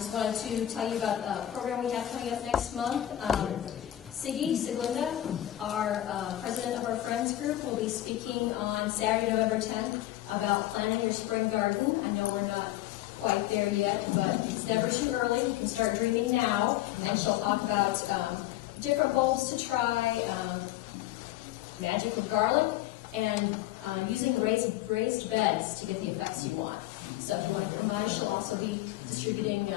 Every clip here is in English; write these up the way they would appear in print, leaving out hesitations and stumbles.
just wanted to tell you about the program we have coming up next month. Siglinda, our president of our Friends group, will be speaking on Saturday, November 10th about planning your spring garden. I know we're not quite there yet, but it's never too early. You can start dreaming now, and she'll talk about different bulbs to try, magic with garlic, and using raised beds to get the effects you want. So if you want to come by, she'll also be distributing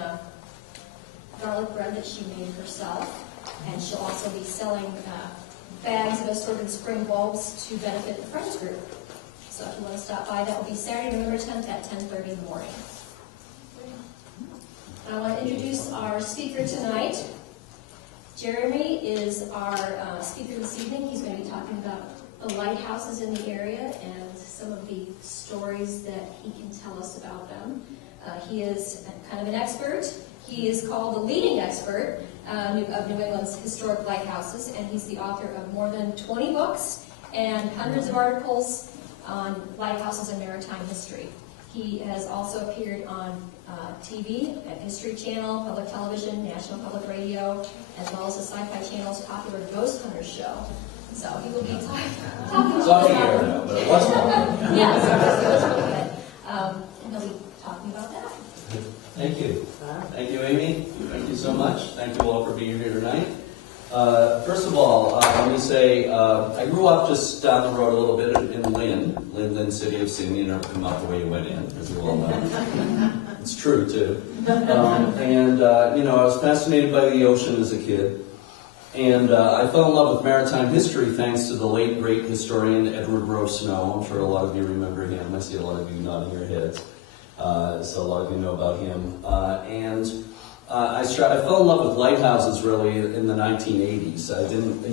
garlic bread that she made herself. And she'll also be selling bags of assorted spring bulbs to benefit the Friends group. So if you want to stop by, that will be Saturday, November 10th at 10:30 in the morning. I want to introduce our speaker tonight. Jeremy is our speaker this evening. He's going to be talking about the lighthouses in the area and some of the stories that he can tell us about them. He is kind of an expert. He is called the leading expert of New England's historic lighthouses, and he's the author of more than 20 books and hundreds of articles on lighthouses and maritime history. He has also appeared on TV at History Channel, Public Television, National Public Radio, as well as the Sci-Fi Channel's popular Ghost Hunters show. So he will be talking about that. But it was fun. Yes, it was really good. And he'll be talking about that. Thank you. Thank you, Amy. Thank you so much. Thank you all for being here tonight. First of all, let me say, I grew up just down the road a little bit in Lynn, city of Sydney. You never come out the way you went in, as you all know. It's true, too. I was fascinated by the ocean as a kid. And I fell in love with maritime history thanks to the late, great historian Edward Rowe Snow. I'm sure a lot of you remember him. I see a lot of you nodding your heads. So a lot of you know about him. I fell in love with lighthouses really in the 1980s. I didn't,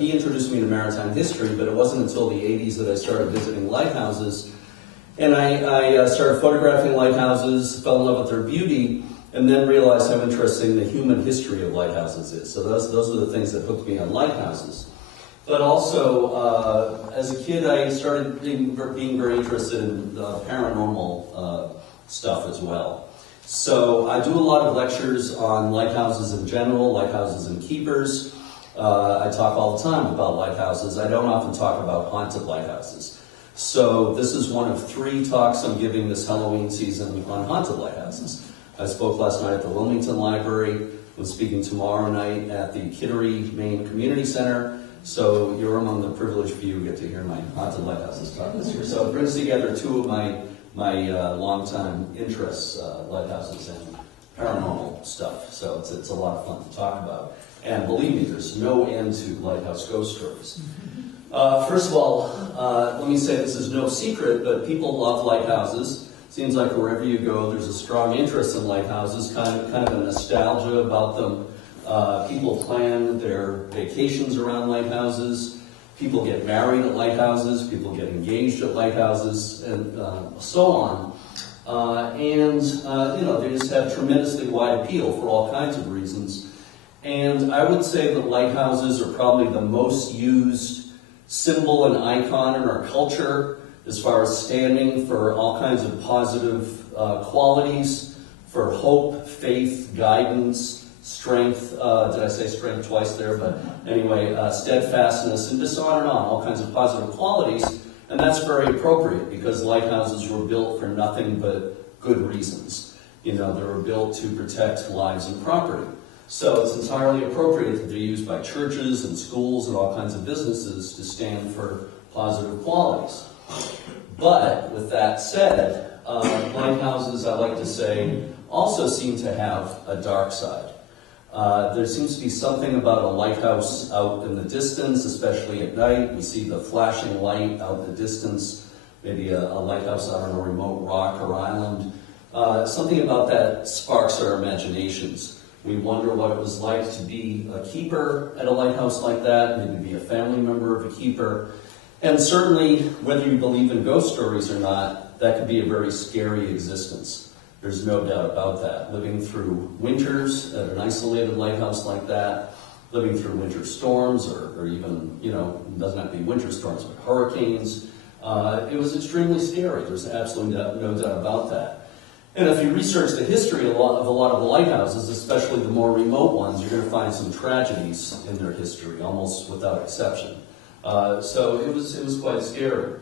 he introduced me to maritime history, but it wasn't until the 80s that I started visiting lighthouses. And I started photographing lighthouses, fell in love with their beauty, and then realized how interesting the human history of lighthouses is. So those are the things that hooked me on lighthouses. But also, as a kid, I started being very interested in paranormal stuff as well. So I do a lot of lectures on lighthouses in general, lighthouses and keepers. I talk all the time about lighthouses. I don't often talk about haunted lighthouses. So this is one of 3 talks I'm giving this Halloween season on haunted lighthouses. I spoke last night at the Wilmington Library. I'm speaking tomorrow night at the Kittery, Maine Community Center. So you're among the privileged few who get to hear my haunted lighthouses talk this year. So it brings together 2 of my longtime interests, lighthouses and paranormal stuff. So it's a lot of fun to talk about. And believe me, there's no end to lighthouse ghost stories. First of all, let me say this is no secret, but people love lighthouses. Seems like wherever you go, there's a strong interest in lighthouses, kind of a nostalgia about them. People plan their vacations around lighthouses. People get married at lighthouses. People get engaged at lighthouses, and so on. They just have tremendously wide appeal for all kinds of reasons. And I would say that lighthouses are probably the most used symbol and icon in our culture as far as standing for all kinds of positive qualities, for hope, faith, guidance, strength. Did I say strength twice there? But anyway, steadfastness, and just on and on, all kinds of positive qualities. And that's very appropriate because lighthouses were built for nothing but good reasons. They were built to protect lives and property. So it's entirely appropriate that they're used by churches and schools and all kinds of businesses to stand for positive qualities. But with that said, lighthouses, I like to say, also seem to have a dark side. There seems to be something about a lighthouse out in the distance, especially at night. We see the flashing light out in the distance, maybe a lighthouse out on a remote rock or island. Something about that sparks our imaginations. We wonder what it was like to be a keeper at a lighthouse like that, maybe be a family member of a keeper. And certainly, whether you believe in ghost stories or not, that could be a very scary existence. There's no doubt about that. Living through winters at an isolated lighthouse like that, living through winter storms, or even, it doesn't have to be winter storms, but hurricanes. It was extremely scary. There's absolutely no doubt about that. And if you research the history of a lot of the lighthouses, especially the more remote ones, you're going to find some tragedies in their history, almost without exception. So it was quite scary.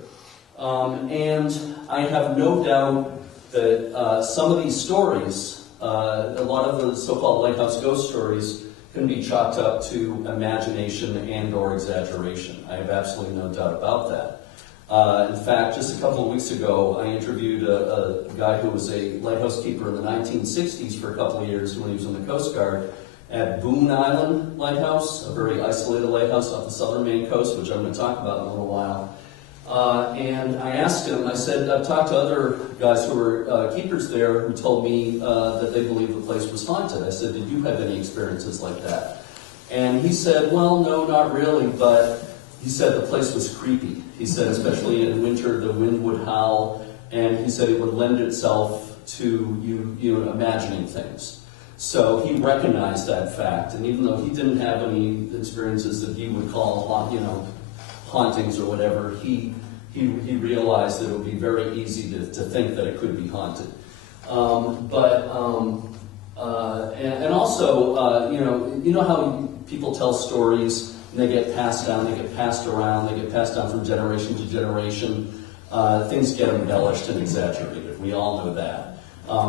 And I have no doubt that some of these stories, a lot of the so-called lighthouse ghost stories, can be chalked up to imagination and or exaggeration. I have absolutely no doubt about that. In fact, just a couple of weeks ago, I interviewed a guy who was a lighthouse keeper in the 1960s for a couple of years when he was in the Coast Guard at Boone Island Lighthouse, a very isolated lighthouse off the southern Maine coast, which I'm going to talk about in a little while. And I asked him, I said, I've talked to other guys who were keepers there who told me that they believed the place was haunted. I said, did you have any experiences like that? And he said, well, no, not really, but he said the place was creepy. He said, especially in winter, the wind would howl, and he said it would lend itself to you imagining things. So he recognized that fact, and even though he didn't have any experiences that he would call, hauntings or whatever, he realized that it would be very easy to think that it could be haunted. And also, you know how people tell stories and they get passed down, they get passed around, they get passed down from generation to generation. Things get embellished and exaggerated. We all know that.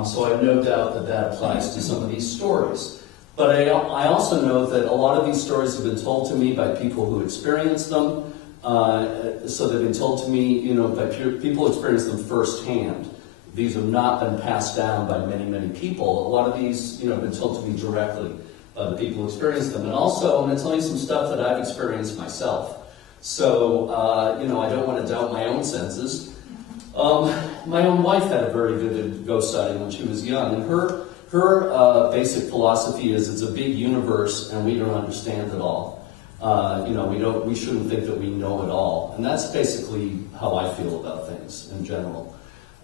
So I have no doubt that that applies to some of these stories. But I also know that a lot of these stories have been told to me by people who experienced them. So they've been told to me, by people who experienced them firsthand. These have not been passed down by many, many people. A lot of these, have been told to me directly by the people who experienced them. And also, I'm going to tell you some stuff that I've experienced myself. So, I don't want to doubt my own senses. My own wife had a very vivid ghost sighting when she was young, and her basic philosophy is it's a big universe and we don't understand it all. We shouldn't think that we know it all, and that's basically how I feel about things in general.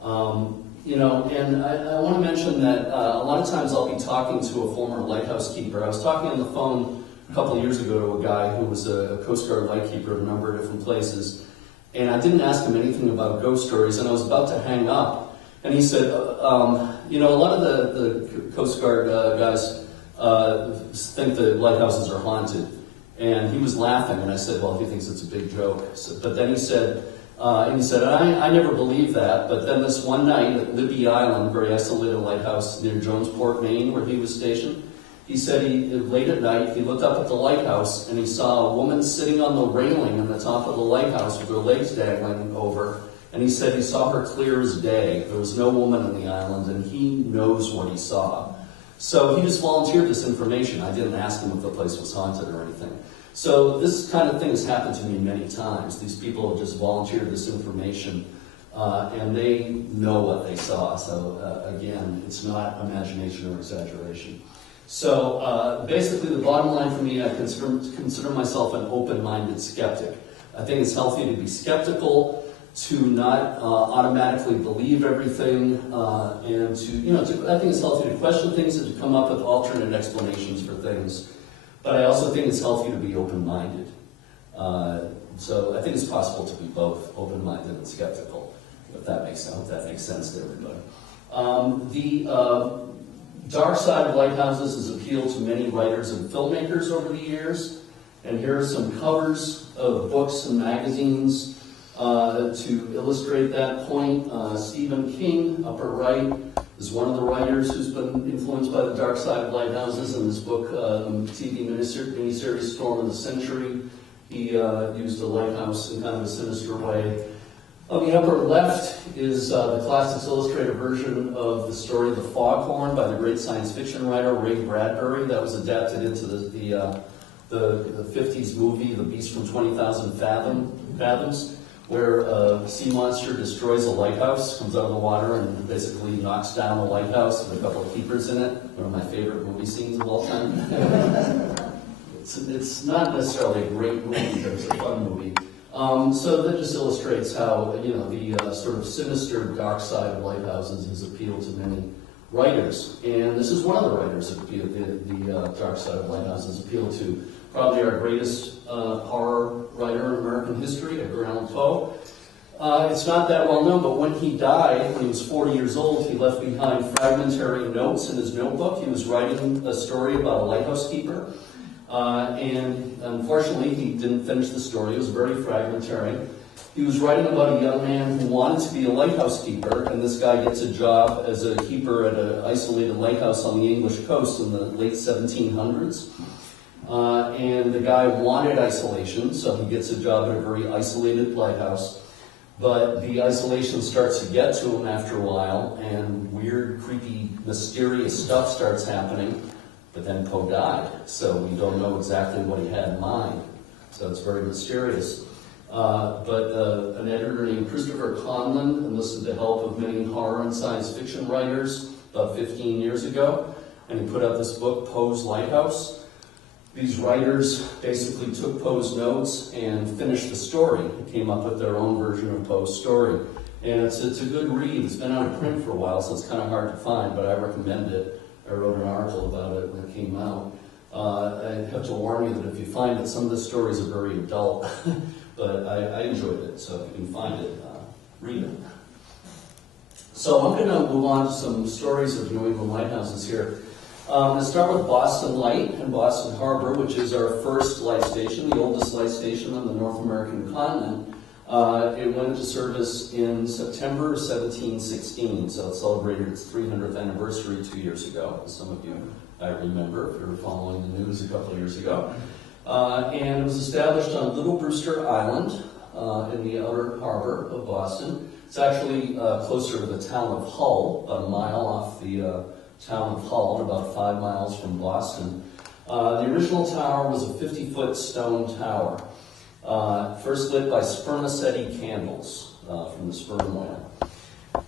And I want to mention that a lot of times I'll be talking to a former lighthouse keeper. I was talking on the phone a couple of years ago to a guy who was a Coast Guard lightkeeper in a number of different places, and I didn't ask him anything about ghost stories, and I was about to hang up, and he said, a lot of the Coast Guard guys think that lighthouses are haunted. And he was laughing, and I said, well, he thinks it's a big joke. But then he said, I never believed that. But then this one night at Libby Island, very isolated lighthouse near Jonesport, Maine, where he was stationed, he said late at night, he looked up at the lighthouse, and he saw a woman sitting on the railing on the top of the lighthouse with her legs dangling over. And he said he saw her clear as day. There was no woman on the island, and he knows what he saw. So he just volunteered this information. I didn't ask him if the place was haunted or anything. So this kind of thing has happened to me many times. These people have just volunteered this information, and they know what they saw. So again, it's not imagination or exaggeration. So basically the bottom line for me, I consider myself an open-minded skeptic. I think it's healthy to be skeptical, to not automatically believe everything, and I think it's healthy to question things and to come up with alternate explanations for things. But I also think it's healthy to be open-minded. So I think it's possible to be both open-minded and skeptical, if that makes sense. If that makes sense to everybody. The dark side of lighthouses has appealed to many writers and filmmakers over the years. And here are some covers of books and magazines to illustrate that point. Stephen King, upper right, is one of the writers who's been influenced by the dark side of lighthouses. In this book, TV miniseries Storm of the Century, he used a lighthouse in kind of a sinister way. On the upper left is the Classics Illustrated version of the story The Foghorn by the great science fiction writer Ray Bradbury. That was adapted into the 50s movie, The Beast from 20,000 Fathoms, where a sea monster destroys a lighthouse, comes out of the water and basically knocks down a lighthouse with a couple of keepers in it. One of my favorite movie scenes of all time. It's not necessarily a great movie, but it's a fun movie. So that just illustrates how the sort of sinister dark side of lighthouses has appealed to many writers. And this is one of the writers that the dark side of lighthouses appealed to. Probably our greatest horror writer in American history, Edgar Allan Poe. It's not that well known, but when he died, when he was 40 years old, he left behind fragmentary notes in his notebook. He was writing a story about a lighthouse keeper, and unfortunately he didn't finish the story. It was very fragmentary. He was writing about a young man who wanted to be a lighthouse keeper, and this guy gets a job as a keeper at an isolated lighthouse on the English coast in the late 1700s. And the guy wanted isolation, so he gets a job at a very isolated lighthouse. But the isolation starts to get to him after a while, and weird, creepy, mysterious stuff starts happening. But then Poe died, so we don't know exactly what he had in mind. So it's very mysterious. But an editor named Christopher Conlon enlisted the help of many horror and science fiction writers about 15 years ago, and he put out this book, Poe's Lighthouse. These writers basically took Poe's notes and finished the story. They came up with their own version of Poe's story. And it's a good read. It's been out of print for a while, so it's kind of hard to find, but I recommend it. I wrote an article about it when it came out. I have to warn you that if you find that some of the stories are very adult, but I enjoyed it, so if you can find it, read it. So I'm going to move on to some stories of New England lighthouses here. Let's start with Boston Light and Boston Harbor, which is our first light station, the oldest light station on the North American continent. It went into service in September 1716, so it celebrated its 300th anniversary 2 years ago, as some of you might remember if you were following the news a couple of years ago. And it was established on Little Brewster Island in the outer harbor of Boston. It's actually closer to the town of Hull, about a mile off the town of Hull, about 5 miles from Boston. The original tower was a 50-foot stone tower, first lit by spermaceti candles from the sperm whale.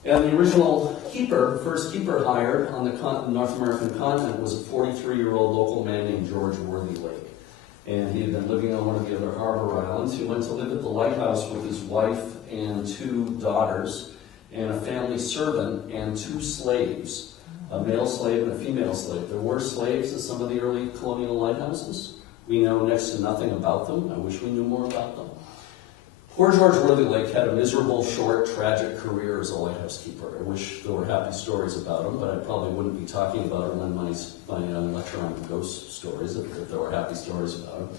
And the original keeper, first keeper hired on the North American continent was a 43-year-old local man named George Worthylake. And he had been living on one of the other harbor islands. He went to live at the lighthouse with his wife and 2 daughters and a family servant and 2 slaves. A male slave and a female slave. There were slaves at some of the early colonial lighthouses. We know next to nothing about them. I wish we knew more about them. Poor George Worthylake had a miserable, short, tragic career as a lighthouse keeper. I wish there were happy stories about him, but I probably wouldn't be talking about him in my lecture on ghost stories if there were happy stories about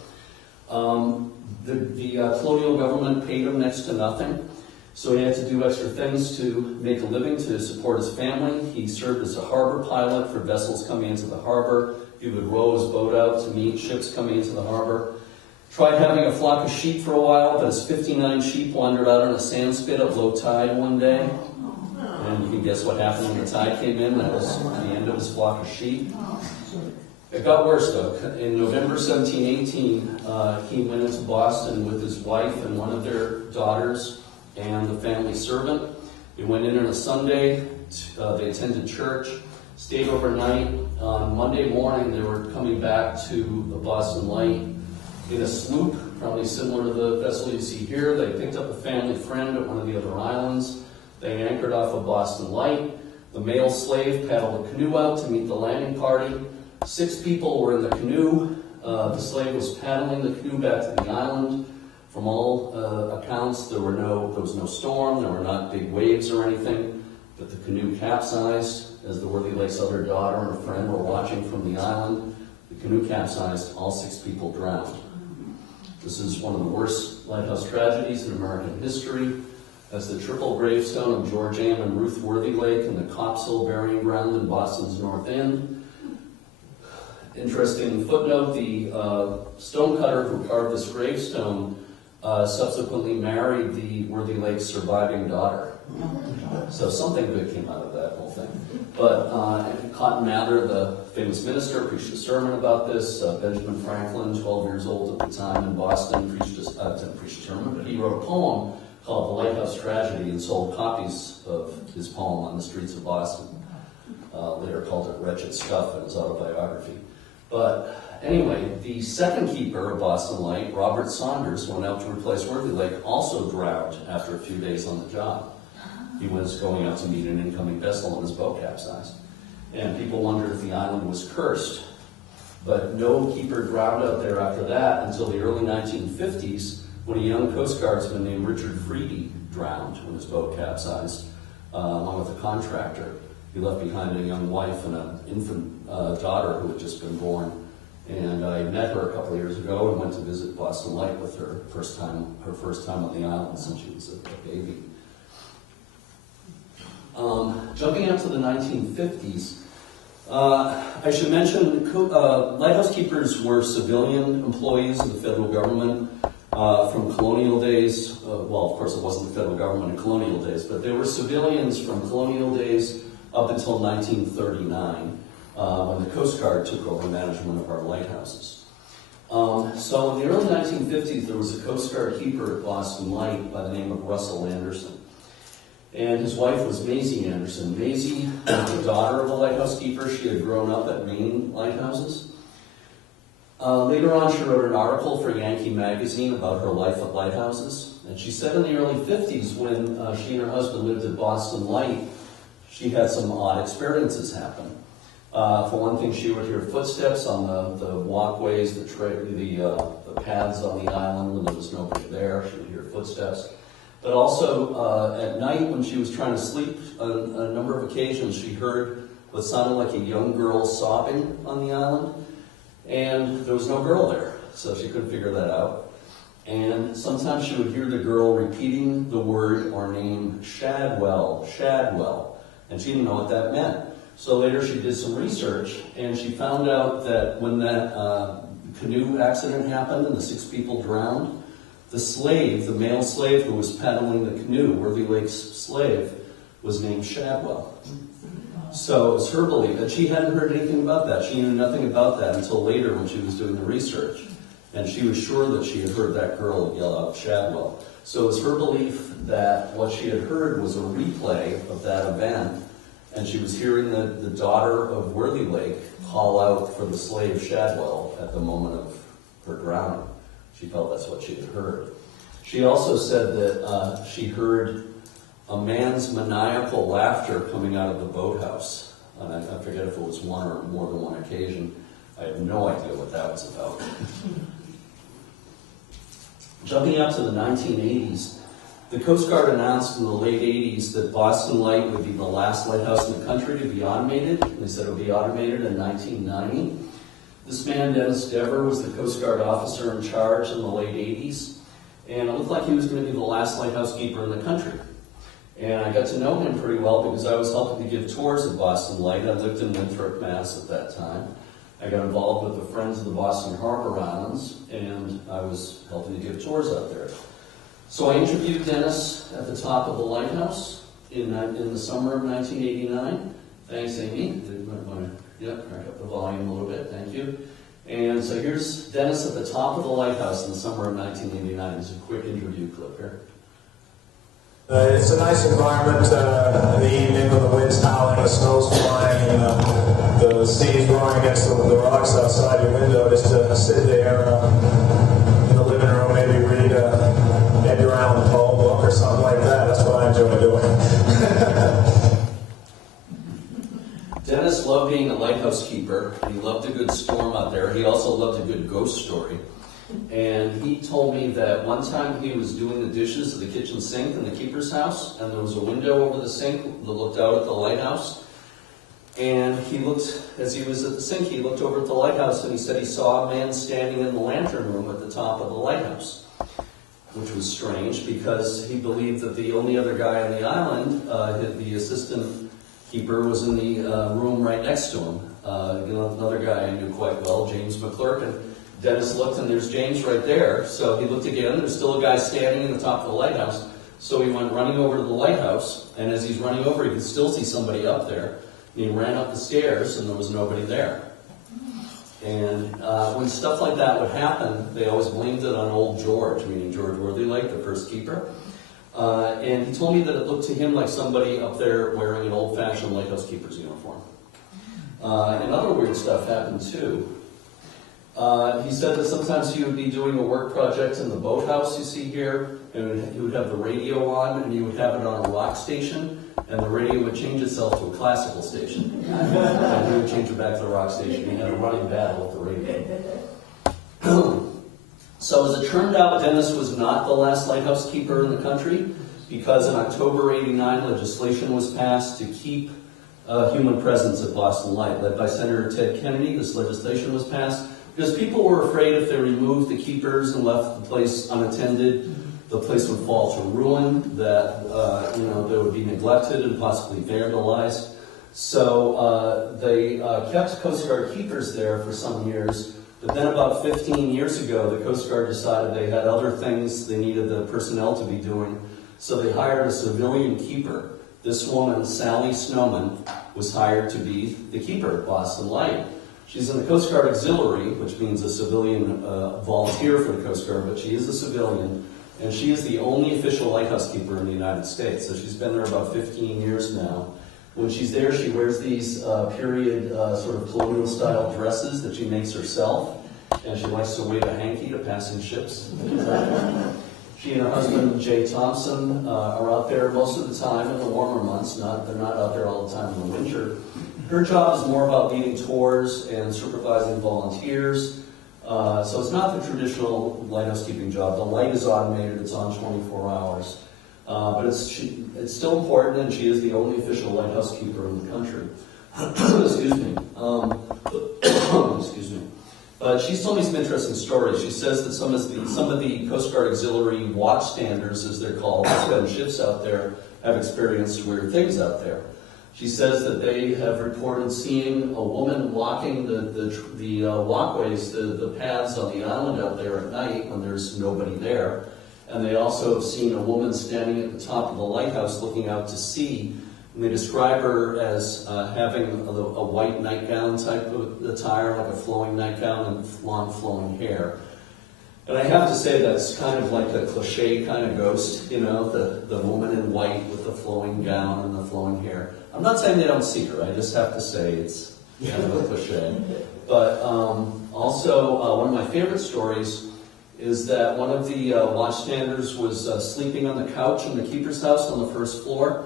him. The colonial government paid him next to nothing. So he had to do extra things to make a living to support his family. He served as a harbor pilot for vessels coming into the harbor. He would row his boat out to meet ships coming into the harbor. Tried having a flock of sheep for a while, but his 59 sheep wandered out on a sand spit at low tide one day. And you can guess what happened when the tide came in. That was the end of his flock of sheep. It got worse, though. In November 1718, he went into Boston with his wife and one of their daughters and the family servant. They went in on a Sunday. They attended church, stayed overnight. On Monday morning, they were coming back to the Boston Light in a sloop, probably similar to the vessel you see here. They picked up a family friend at one of the other islands. They anchored off of Boston Light. The male slave paddled a canoe out to meet the landing party. 6 people were in the canoe. The slave was paddling the canoe back to the island. From all accounts, there was no storm, there were not big waves or anything, but the canoe capsized as the Worthylake's other daughter and a friend were watching from the island. The canoe capsized, all 6 people drowned. This is one of the worst lighthouse tragedies in American history. As the triple gravestone of George Ann and Ruth Worthylake in the Copsill Burying Ground in Boston's North End. Interesting footnote, the stonecutter who carved this gravestone subsequently married the Worthylake's surviving daughter. So something good came out of that whole thing. But Cotton Mather, the famous minister, preached a sermon about this. Benjamin Franklin, 12 years old at the time in Boston, didn't preach a sermon, but he wrote a poem called The Lighthouse Tragedy and sold copies of his poem on the streets of Boston. Later called it Wretched Stuff in his autobiography. But anyway, the second keeper of Boston Light, Robert Saunders, who went out to replace Worthylake, also drowned after a few days on the job. He was going out to meet an incoming vessel and his boat capsized. And people wondered if the island was cursed. But no keeper drowned out there after that until the early 1950s, when a young Coast Guardsman named Richard Freedy drowned when his boat capsized, along with a contractor. He left behind a young wife and an infant daughter who had just been born. And I met her a couple of years ago and went to visit Boston Light with her first time on the island since she was a baby. Jumping out to the 1950s, I should mention lighthouse keepers were civilian employees of the federal government from colonial days. Well, of course, it wasn't the federal government in colonial days, but they were civilians from colonial days up until 1939. When the Coast Guard took over management of our lighthouses. So in the early 1950s, there was a Coast Guard keeper at Boston Light by the name of Russell Anderson. And his wife was Maisie Anderson. Maisie was the daughter of a lighthouse keeper. She had grown up at Maine lighthouses. Later on, she wrote an article for Yankee magazine about her life at lighthouses. And she said in the early 50s, when she and her husband lived at Boston Light, she had some odd experiences happen. For one thing, she would hear footsteps on the walkways, the paths on the island when there was nobody there. She would hear footsteps. But also, at night when she was trying to sleep, on a number of occasions, she heard what sounded like a young girl sobbing on the island. And there was no girl there, so she couldn't figure that out. And sometimes she would hear the girl repeating the word or name Shadwell, Shadwell. And she didn't know what that meant. So later she did some research, and she found out that when that canoe accident happened and the 6 people drowned, the slave, the male slave who was paddling the canoe, Worthy Lake's slave, was named Shadwell. So it was her belief, and she hadn't heard anything about that. She knew nothing about that until later when she was doing the research. And she was sure that she had heard that girl yell out Shadwell. So it was her belief that what she had heard was a replay of that event. And she was hearing the daughter of Worthy Lake call out for the slave Shadwell at the moment of her drowning. She felt that's what she had heard. She also said that she heard a man's maniacal laughter coming out of the boathouse. And I forget if it was one or more than one occasion. I have no idea what that was about. Jumping out to the 1980s, the Coast Guard announced in the late 80s that Boston Light would be the last lighthouse in the country to be automated. They said it would be automated in 1990. This man, Dennis Dever, was the Coast Guard officer in charge in the late 80s. And it looked like he was going to be the last lighthouse keeper in the country. And I got to know him pretty well because I was helping to give tours at Boston Light. I lived in Winthrop, Mass. at that time. I got involved with the Friends of the Boston Harbor Islands, and I was helping to give tours out there. So I interviewed Dennis at the top of the lighthouse in the summer of 1989. Thanks, Amy. Crank up the volume a little bit. Thank you. And so here's Dennis at the top of the lighthouse in the summer of 1989. There's a quick interview clip here. It's a nice environment in the evening when the wind's howling, the snow's flying, and the sea's roaring against the rocks outside your window. Just to sit there in the living room, maybe read Edgar Allan Poe book or something like that. That's what I enjoy doing. Dennis loved being a lighthouse keeper. He loved a good storm out there. He also loved a good ghost story. And he told me that one time he was doing the dishes at the kitchen sink in the keeper's house, and there was a window over the sink that looked out at the lighthouse. And he looked, as he was at the sink, he looked over at the lighthouse, and he said he saw a man standing in the lantern room at the top of the lighthouse, which was strange because he believed that the only other guy on the island, the assistant keeper, was in the room right next to him. Another guy I knew quite well, James McClurk. And Dennis looked, and there's James right there. So he looked again. There's still a guy standing in the top of the lighthouse. So he went running over to the lighthouse, and as he's running over, he could still see somebody up there. And he ran up the stairs, and there was nobody there. And when stuff like that would happen, they always blamed it on old George, meaning George Worthy Lake, the first keeper. And he told me that it looked to him like somebody up there wearing an old-fashioned lighthouse keeper's uniform. And other weird stuff happened too. He said that sometimes he would be doing a work project in the boathouse you see here, and he would have the radio on, and he would have it on a rock station, and the radio would change itself to a classical station. And he would change it back to the rock station. He had a running battle with the radio. So as it turned out, Dennis was not the last lighthouse keeper in the country. because in October '89 legislation was passed to keep human presence at Boston Light. Led by Senator Ted Kennedy, this legislation was passed because people were afraid if they removed the keepers and left the place unattended, the place would fall to ruin, that they would be neglected and possibly vandalized. So they kept Coast Guard keepers there for some years, but then about 15 years ago, the Coast Guard decided they had other things they needed the personnel to be doing, so they hired a civilian keeper. This woman, Sally Snowman, was hired to be the keeper at Boston Light. She's in the Coast Guard Auxiliary, which means a civilian volunteer for the Coast Guard, but she is a civilian, and she is the only official lighthouse keeper in the United States. So she's been there about 15 years now. When she's there, she wears these period sort of colonial-style dresses that she makes herself, and she likes to wave a hanky to passing ships. She and her husband, Jay Thompson, are out there most of the time in the warmer months. They're not out there all the time in the winter. Her job is more about leading tours and supervising volunteers. So it's not the traditional lighthouse keeping job. The light is automated. It's on 24 hours. But it's still important, and she is the only official lighthouse keeper in the country. Excuse me. Excuse me. But she's told me some interesting stories. She says that some of the Coast Guard Auxiliary watchstanders, as they're called, on ships out there, have experienced weird things out there. She says that they have reported seeing a woman walking the walkways, the paths on the island out there at night when there's nobody there. And they also have seen a woman standing at the top of the lighthouse looking out to sea. And they describe her as having a white nightgown type of attire, like a flowing nightgown and long flowing hair. And I have to say that's kind of like a cliche kind of ghost, you know, the woman in white with the flowing gown and the flowing hair. I'm not saying they don't see her, I just have to say it's kind of a cliche. But also, one of my favorite stories is that one of the watchstanders was sleeping on the couch in the keeper's house on the first floor.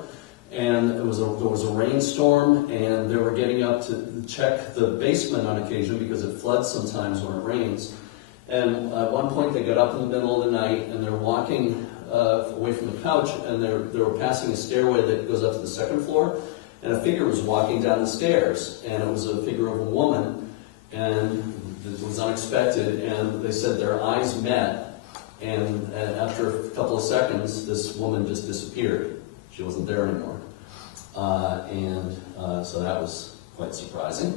And there was a rainstorm, and they were getting up to check the basement on occasion because it floods sometimes when it rains. And at one point they got up in the middle of the night, and they're walking away from the couch, and they were passing a stairway that goes up to the second floor, and a figure was walking down the stairs, and it was a figure of a woman, and it was unexpected, and they said their eyes met, and after a couple of seconds, this woman just disappeared. She wasn't there anymore. So that was quite surprising.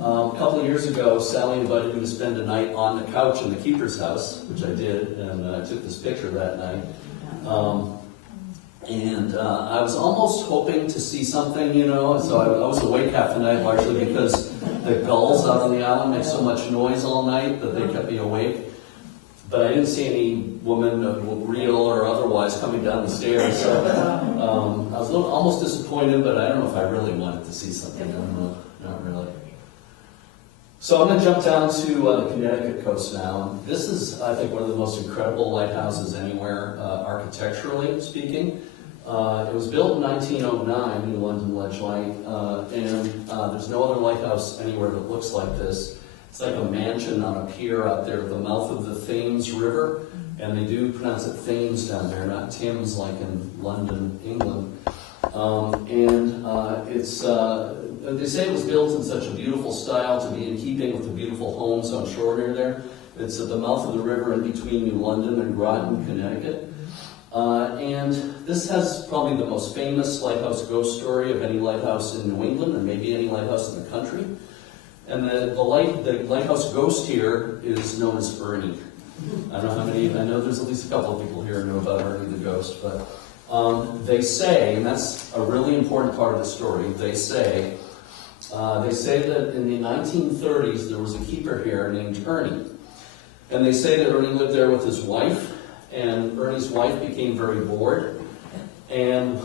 A couple of years ago, Sally invited me to spend a night on the couch in the keeper's house, which I did, and I took this picture that night. I was almost hoping to see something, you know, so I was awake half the night largely because the gulls out on the island make so much noise all night that they kept me awake. But I didn't see any woman, real or otherwise, coming down the stairs. So I was almost disappointed, but I don't know if I really wanted to see something. I don't know, not really. So I'm going to jump down to the Connecticut coast now. This is, I think, one of the most incredible lighthouses anywhere, architecturally speaking. It was built in 1909, New London Ledge Light, and there's no other lighthouse anywhere that looks like this. It's like a mansion on a pier out there at the mouth of the Thames River, and they do pronounce it Thames down there, not Thames like in London, England. They say it was built in such a beautiful style to be in keeping with the beautiful homes on shore near there. It's at the mouth of the river in between New London and Groton, Connecticut. And this has probably the most famous lighthouse ghost story of any lighthouse in New England, and maybe any lighthouse in the country. And the lighthouse ghost here is known as Ernie. I don't know how many, I know there's at least a couple of people here who know about Ernie the ghost, but they say, and that's a really important part of the story, they say that in the 1930s there was a keeper here named Ernie. And they say that Ernie lived there with his wife, and Ernie's wife became very bored. And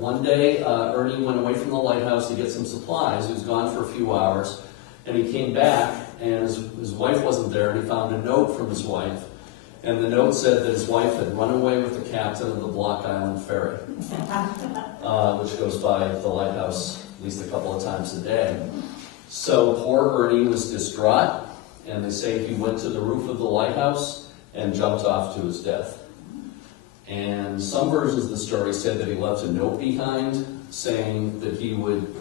one day Ernie went away from the lighthouse to get some supplies. He was gone for a few hours. And he came back, and his wife wasn't there, and he found a note from his wife. And the note said that his wife had run away with the captain of the Block Island Ferry, which goes by the lighthouse at least a couple of times a day. So poor Ernie was distraught, and they say he went to the roof of the lighthouse and jumped off to his death. And some versions of the story said that he left a note behind saying that he would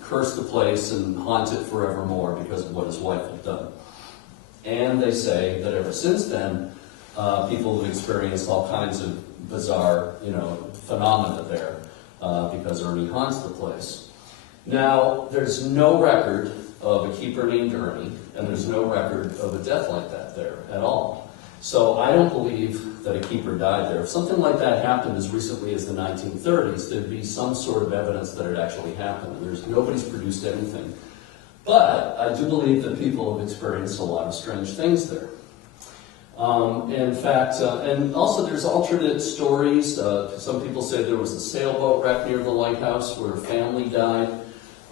curse the place and haunt it forevermore because of what his wife had done. And they say that ever since then, people have experienced all kinds of bizarre, phenomena there because Ernie haunts the place. Now, there's no record of a keeper named Ernie, and there's no record of a death like that there at all. So I don't believe that a keeper died there. If something like that happened as recently as the 1930s, there'd be some sort of evidence that it actually happened. And nobody's produced anything. But I do believe that people have experienced a lot of strange things there. In fact, and also there's alternate stories. Some people say there was a sailboat wreck near the lighthouse where a family died.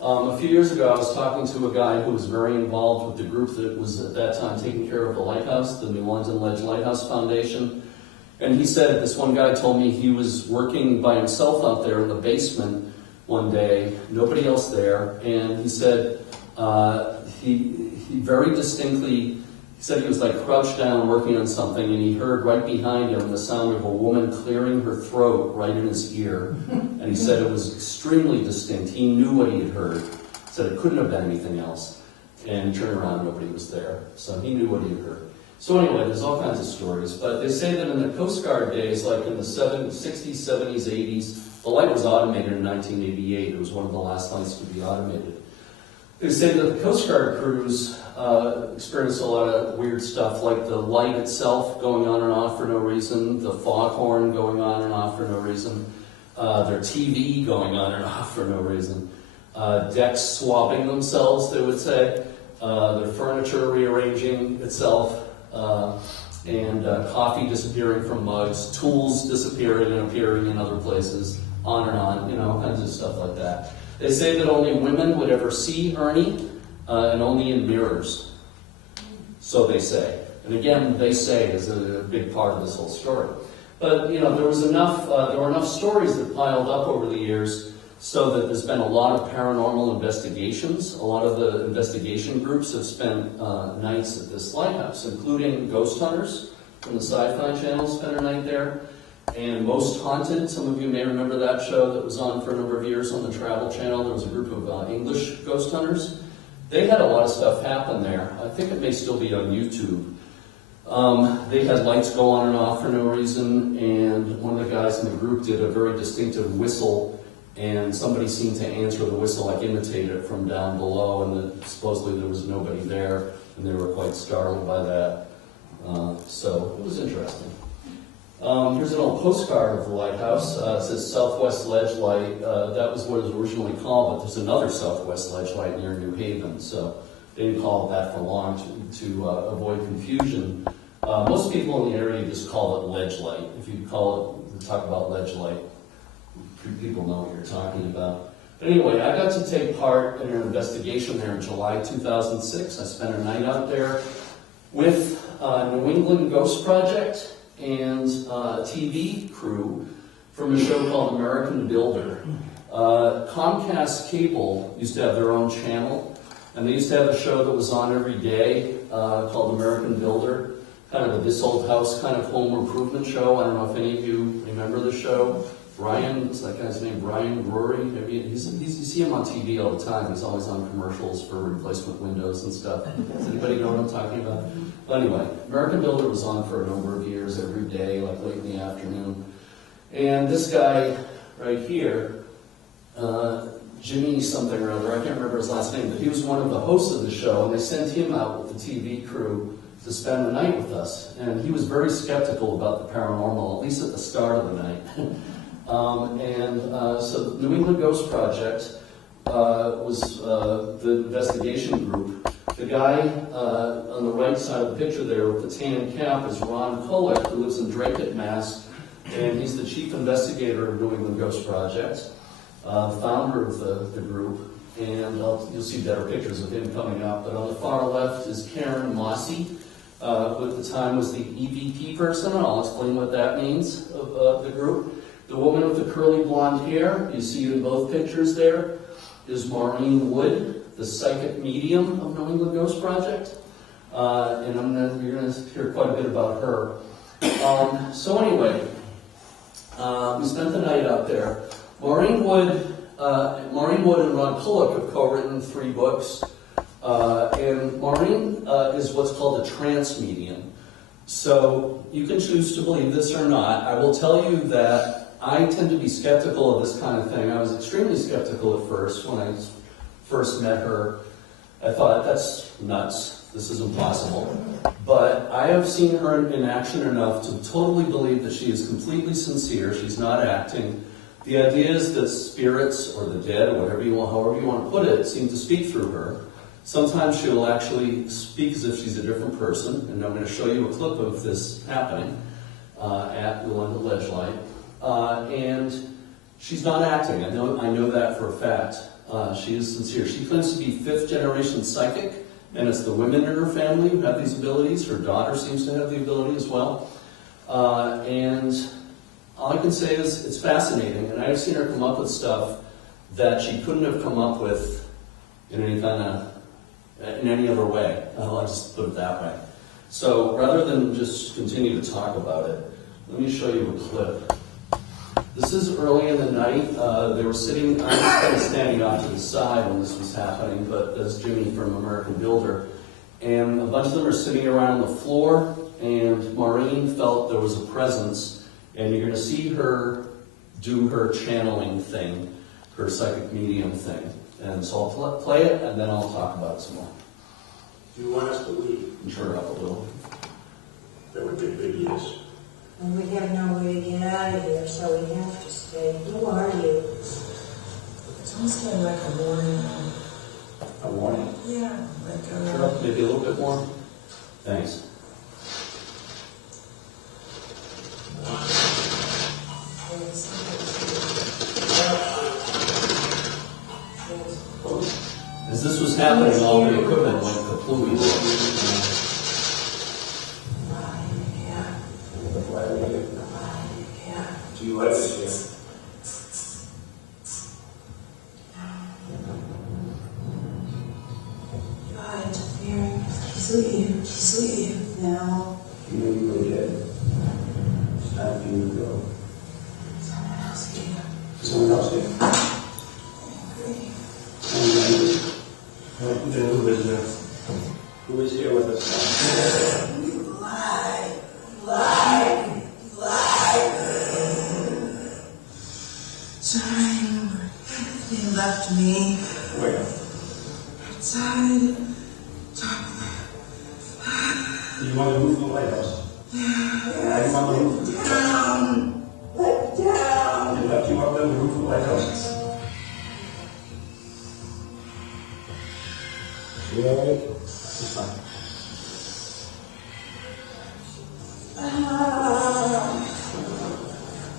A few years ago, I was talking to a guy who was very involved with the group that was at that time taking care of the lighthouse, the New London Ledge Lighthouse Foundation. And he said, this one guy told me he was working by himself out there in the basement one day, nobody else there, and he said he very distinctly, he said he was like crouched down working on something, and he heard right behind him the sound of a woman clearing her throat right in his ear. And he said it was extremely distinct. He knew what he had heard. He said it couldn't have been anything else. And turned around, nobody was there. So he knew what he had heard. So anyway, there's all kinds of stories. But they say that in the Coast Guard days, like in the 60s, 70s, 80s, the light was automated in 1988. It was one of the last lights to be automated. They say that the Coast Guard crews experienced a lot of weird stuff, like the light itself going on and off for no reason, the foghorn going on and off for no reason, their TV going on and off for no reason, decks swapping themselves, they would say, their furniture rearranging itself, and coffee disappearing from mugs, tools disappearing and appearing in other places, on and on, all kinds of stuff like that. They say that only women would ever see Ernie, and only in mirrors. So they say. And again, they say is a big part of this whole story. But, there were enough stories that piled up over the years so that there's been a lot of paranormal investigations. A lot of the investigation groups have spent nights at this lighthouse, including ghost hunters from the Sci-Fi Channel spent a night there. And Most Haunted, some of you may remember that show that was on for a number of years on the Travel Channel. There was a group of English ghost hunters. They had a lot of stuff happen there. I think it may still be on YouTube. They had lights go on and off for no reason, and one of the guys in the group did a very distinctive whistle, and somebody seemed to answer the whistle, like imitate it from down below, and supposedly there was nobody there, and they were quite startled by that. So it was interesting. Here's an old postcard of the lighthouse. It says Southwest Ledge Light. That was what it was originally called, but there's another Southwest Ledge Light near New Haven, so they didn't call it that for long to avoid confusion. Most people in the area just call it Ledge Light. If you talk about Ledge Light, people know what you're talking about. But anyway, I got to take part in an investigation there in July 2006. I spent a night out there with New England Ghost Project and a TV crew from a show called American Builder. Comcast Cable used to have their own channel, and they used to have a show that was on every day called American Builder, kind of a This Old House kind of home improvement show. I don't know if any of you remember the show. Brian, what's that guy's name? Brian Rory? You see him on TV all the time. He's always on commercials for replacement windows and stuff. Does anybody know what I'm talking about? But anyway, American Builder was on for a number of years every day, like late in the afternoon. And this guy right here, Jimmy something or other, I can't remember his last name, but he was one of the hosts of the show, and they sent him out with the TV crew to spend the night with us. And he was very skeptical about the paranormal, at least at the start of the night. So the New England Ghost Project was the investigation group. The guy on the right side of the picture there with the tan cap is Ron Kolek, who lives in Drake, Mass., and he's the chief investigator of New England Ghost Project, founder of the group, and you'll see better pictures of him coming up. But on the far left is Karen Mossy, who at the time was the EVP person, and I'll explain what that means of the group. The woman with the curly blonde hair, you see in both pictures there, is Maureen Wood, the psychic medium of New England Ghost Project. And you're going to hear quite a bit about her. So anyway, We spent the night out there. Maureen Wood and Ron Pullock have co-written 3 books. And Maureen is what's called a trance medium. So you can choose to believe this or not. I will tell you that I tend to be skeptical of this kind of thing. I was extremely skeptical at first when I first met her. I thought, that's nuts. This is impossible. But I have seen her in action enough to totally believe that she is completely sincere. She's not acting. The idea is that spirits or the dead, or however you want to put it, seem to speak through her. Sometimes she will actually speak as if she's a different person, and I'm going to show you a clip of this happening at Haunted Ledgelight. And she's not acting. I know that for a fact. She is sincere. She claims to be 5th generation psychic, and it's the women in her family who have these abilities. Her daughter seems to have the ability as well. And all I can say is it's fascinating, and I've seen her come up with stuff that she couldn't have come up with in any other way. I'll just put it that way. So rather than just continue to talk about it, let me show you a clip. This is early in the night. They were sitting, I was kind of standing off to the side when this was happening, but there's Jimmy from American Builder. And a bunch of them are sitting around the floor, and Maureen felt there was a presence, and you're going to see her do her channeling thing, her psychic medium thing. And so I'll play it, and then I'll talk about it some more. Do you want us to leave? Turn it up a little. That would be a big yes. And we have no way to get out of here, so we have to stay. Who are you? It's almost kind of like a warning. A warning? Yeah, like Turn up maybe a little bit more. Thanks. As this was happening, all the equipment went kaplooey. Do you like it here? God interfering. She's leaving now. You know you were dead. It's time for you to go. Someone else here. Someone else here? Angry. Then who is there? Who is here with us now? You lie. Time. They left me Where? outside. You want to move the lighthouse? Yeah, you want to move Down. Let down. They left you up there to move the lighthouse. You all right? It's fine.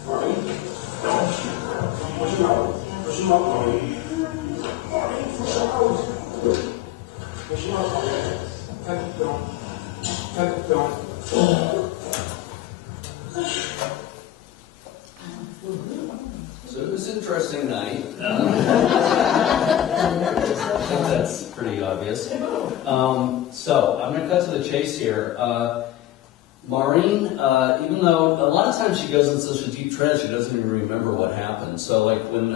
Maureen? Push him out. Push him out, Maureen. Maureen, push him out. Push him out, Maureen. Don't. So it was an interesting night. I think that's pretty obvious. So I'm going to cut to the chase here. Maureen, even though a lot of times she goes in such a deep trance, she doesn't even remember what happened. So like when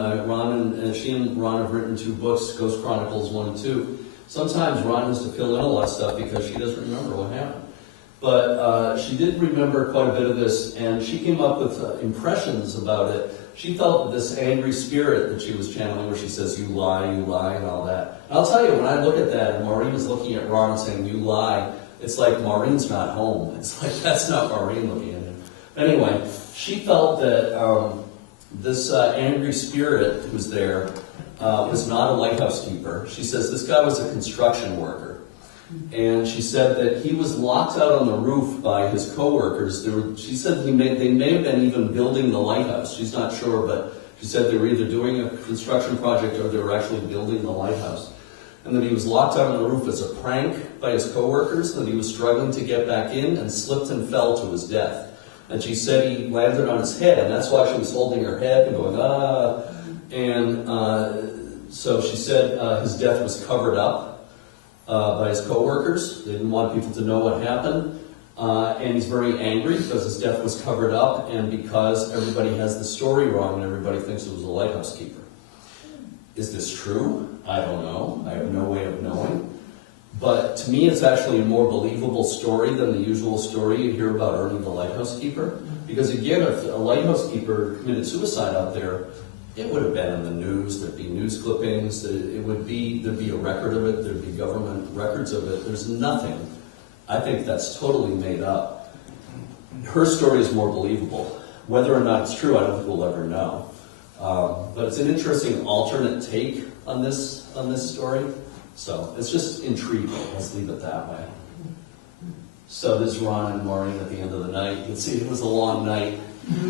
she and Ron have written 2 books, Ghost Chronicles 1 and 2, sometimes Ron has to fill in a lot of stuff because she doesn't remember what happened. But she did remember quite a bit of this, and she came up with impressions about it. She felt that this angry spirit that she was channeling, where she says, you lie, and all that. And I'll tell you, when I look at that, and Maureen is looking at Ron and saying, you lie, it's like Maureen's not home. It's like, that's not Maureen looking at him. Anyway, she felt that this angry spirit who was there was not a lighthouse keeper. She says this guy was a construction worker. And she said that he was locked out on the roof by his co-workers. She said they may have been even building the lighthouse. She's not sure, but she said they were either doing a construction project or they were actually building the lighthouse. And that he was locked out on the roof as a prank by his co-workers, that he was struggling to get back in and slipped and fell to his death. And she said he landed on his head, and that's why she was holding her head and going, ah. And so she said his death was covered up by his co-workers. They didn't want people to know what happened. And he's very angry because his death was covered up and because everybody has the story wrong and everybody thinks it was a lighthouse keeper. Is this true? I don't know. I have no way of knowing. But to me, it's actually a more believable story than the usual story you hear about Ernie the lighthouse keeper. Because again, if a lighthouse keeper committed suicide out there, it would have been in the news. There'd be news clippings. There'd be a record of it. There'd be government records of it. There's nothing. I think that's totally made up. Her story is more believable. Whether or not it's true, I don't think we'll ever know. But it's an interesting alternate take on this story. So it's just intriguing. Let's leave it that way. So there's Ron and Maureen at the end of the night. You can see it was a long night.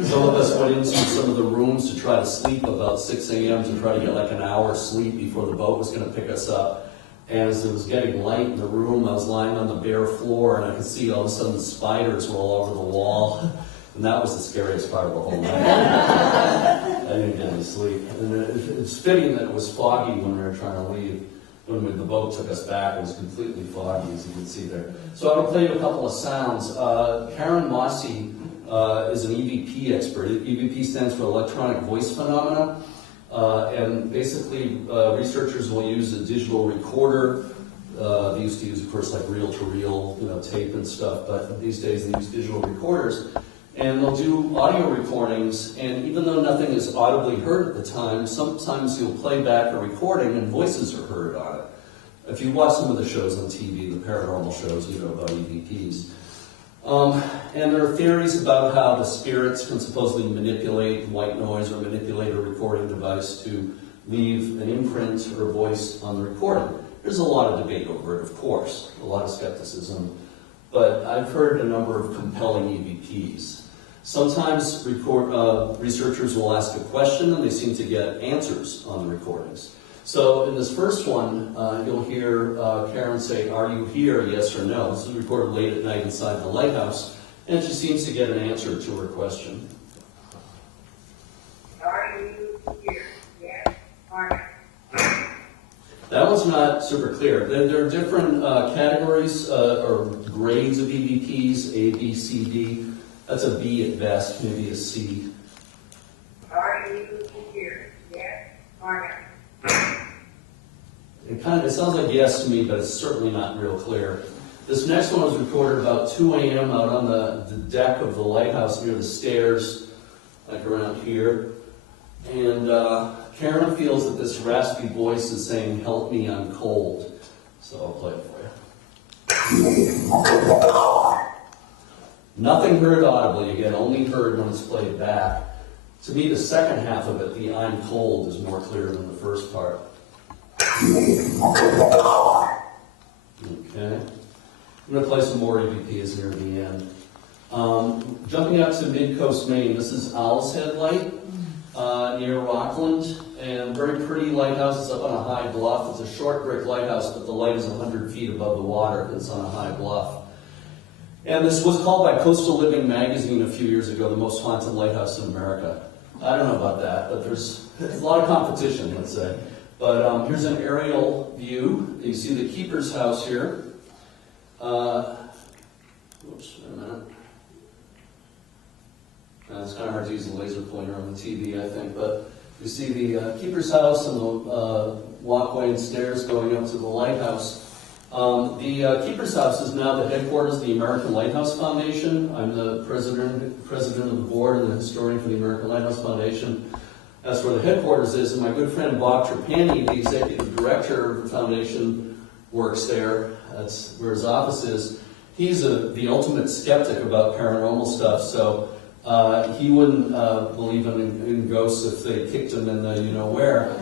Some of us went into some of the rooms to try to sleep about 6 a.m. to try to get like an hour's sleep before the boat was going to pick us up. And as it was getting light in the room, I was lying on the bare floor and I could see all of a sudden the spiders were all over the wall. And that was the scariest part of the whole night. I didn't get any sleep. And it's fitting that it was foggy when we were trying to leave. When the boat took us back, it was completely foggy, as you can see there. So I'm going to play you a couple of sounds. Karen Mossy is an EVP expert. EVP stands for Electronic Voice Phenomena. And basically, researchers will use a digital recorder. They used to use, of course, like reel-to-reel, tape and stuff, but these days they use digital recorders. And they'll do audio recordings, and even though nothing is audibly heard at the time, sometimes you'll play back a recording and voices are heard on it. If you watch some of the shows on TV, the paranormal shows, you know about EVPs. And there are theories about how the spirits can supposedly manipulate white noise or manipulate a recording device to leave an imprint or a voice on the recording. There's a lot of debate over it, of course, a lot of skepticism, but I've heard a number of compelling EVPs. Sometimes researchers will ask a question and they seem to get answers on the recordings. So in this first one, you'll hear Karen say, "Are you here, yes or no?" This is recorded late at night inside the lighthouse, and she seems to get an answer to her question. Are you here? Yes or no? That one's not super clear. There are different categories or grades of EVPs, A, B, C, D. That's a B at best, maybe a C. Are you here? Yes or no? It sounds like yes to me, but it's certainly not real clear. This next one was recorded about 2 a.m. out on the deck of the lighthouse near the stairs, like around here. And Karen feels that this raspy voice is saying, "Help me, I'm cold." So I'll play it for you. Nothing heard audibly, again, only heard when it's played back. To me, the second half of it, the "I'm cold," is more clear than the first part. Okay. I'm going to play some more EVPs near the end. Jumping out to Mid-Coast, Maine, this is Owl's Head Light near Rockland, and very pretty lighthouse. It's up on a high bluff. It's a short brick lighthouse, but the light is 100 feet above the water. It's on a high bluff. And this was called by Coastal Living magazine a few years ago the most haunted lighthouse in America. I don't know about that, but there's a lot of competition, let's say. But here's an aerial view. You see the keeper's house here. Oops, wait a minute. It's kind of hard to use a laser pointer on the TV, I think, but you see the keeper's house and the walkway and stairs going up to the lighthouse. The keeper's house is now the headquarters of the American Lighthouse Foundation. I'm the president of the board and the historian for the American Lighthouse Foundation. That's where the headquarters is, and my good friend Bob Trapani, the executive director of the foundation, works there. That's where his office is. He's the ultimate skeptic about paranormal stuff, so he wouldn't believe in ghosts if they kicked him in the you-know-where.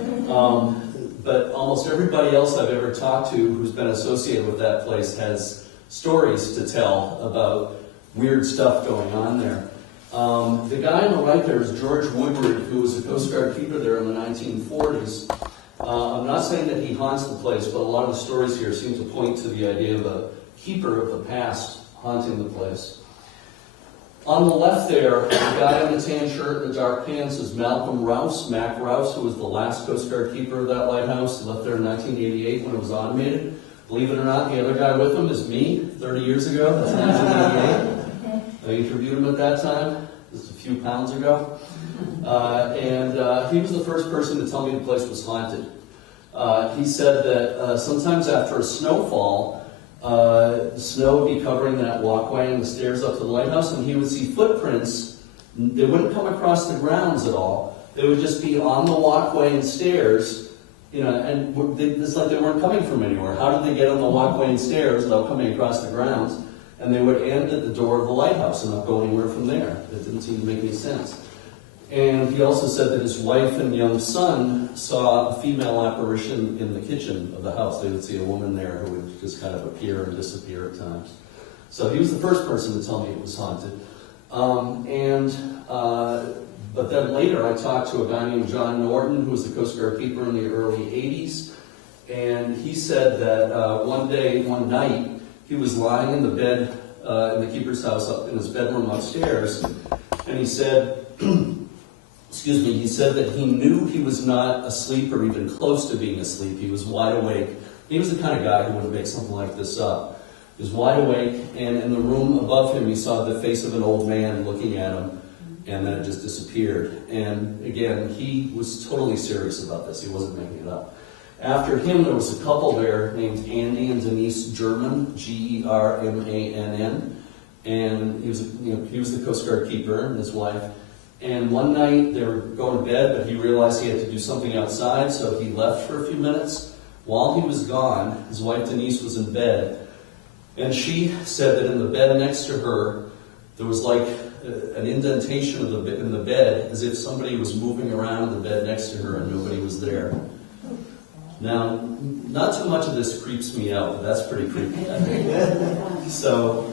But almost everybody else I've ever talked to who's been associated with that place has stories to tell about weird stuff going on there. The guy on the right there is George Woodward, who was a Coast Guard keeper there in the 1940s. I'm not saying that he haunts the place, but a lot of the stories here seem to point to the idea of a keeper of the past haunting the place. On the left there, the guy in the tan shirt and the dark pants is Malcolm Rouse, Mac Rouse, who was the last Coast Guard keeper of that lighthouse. He left there in 1988 when it was automated. Believe it or not, the other guy with him is me, 30 years ago. That's 1988. I interviewed him at that time, just a few pounds ago. And he was the first person to tell me the place was haunted. He said that sometimes after a snowfall, the snow would be covering that walkway and the stairs up to the lighthouse, and he would see footprints. They wouldn't come across the grounds at all. They would just be on the walkway and stairs, you know, and it's like they weren't coming from anywhere. How did they get on the walkway and stairs without coming across the grounds? And they would end at the door of the lighthouse and not go anywhere from there. It didn't seem to make any sense. And he also said that his wife and young son saw a female apparition in the kitchen of the house. They would see a woman there who would just kind of appear and disappear at times. So he was the first person to tell me it was haunted. But then later I talked to a guy named John Norton, who was the Coast Guard keeper in the early 80s. And he said that one night, he was lying in the bed in the keeper's house up in his bedroom upstairs. And he said, he said that he knew he was not asleep or even close to being asleep. He was wide awake. He was the kind of guy who would have made something like this up. He was wide awake, and in the room above him, he saw the face of an old man looking at him, and then it just disappeared. And again, he was totally serious about this. He wasn't making it up. After him, there was a couple there named Andy and Denise German, Germann, and he was the Coast Guard keeper and his wife. And one night they were going to bed, but he realized he had to do something outside, so he left for a few minutes. While he was gone, his wife Denise was in bed, and she said that in the bed next to her, there was like an indentation in the bed, as if somebody was moving around the bed next to her and nobody was there. Now, not too much of this creeps me out, but that's pretty creepy, I think. So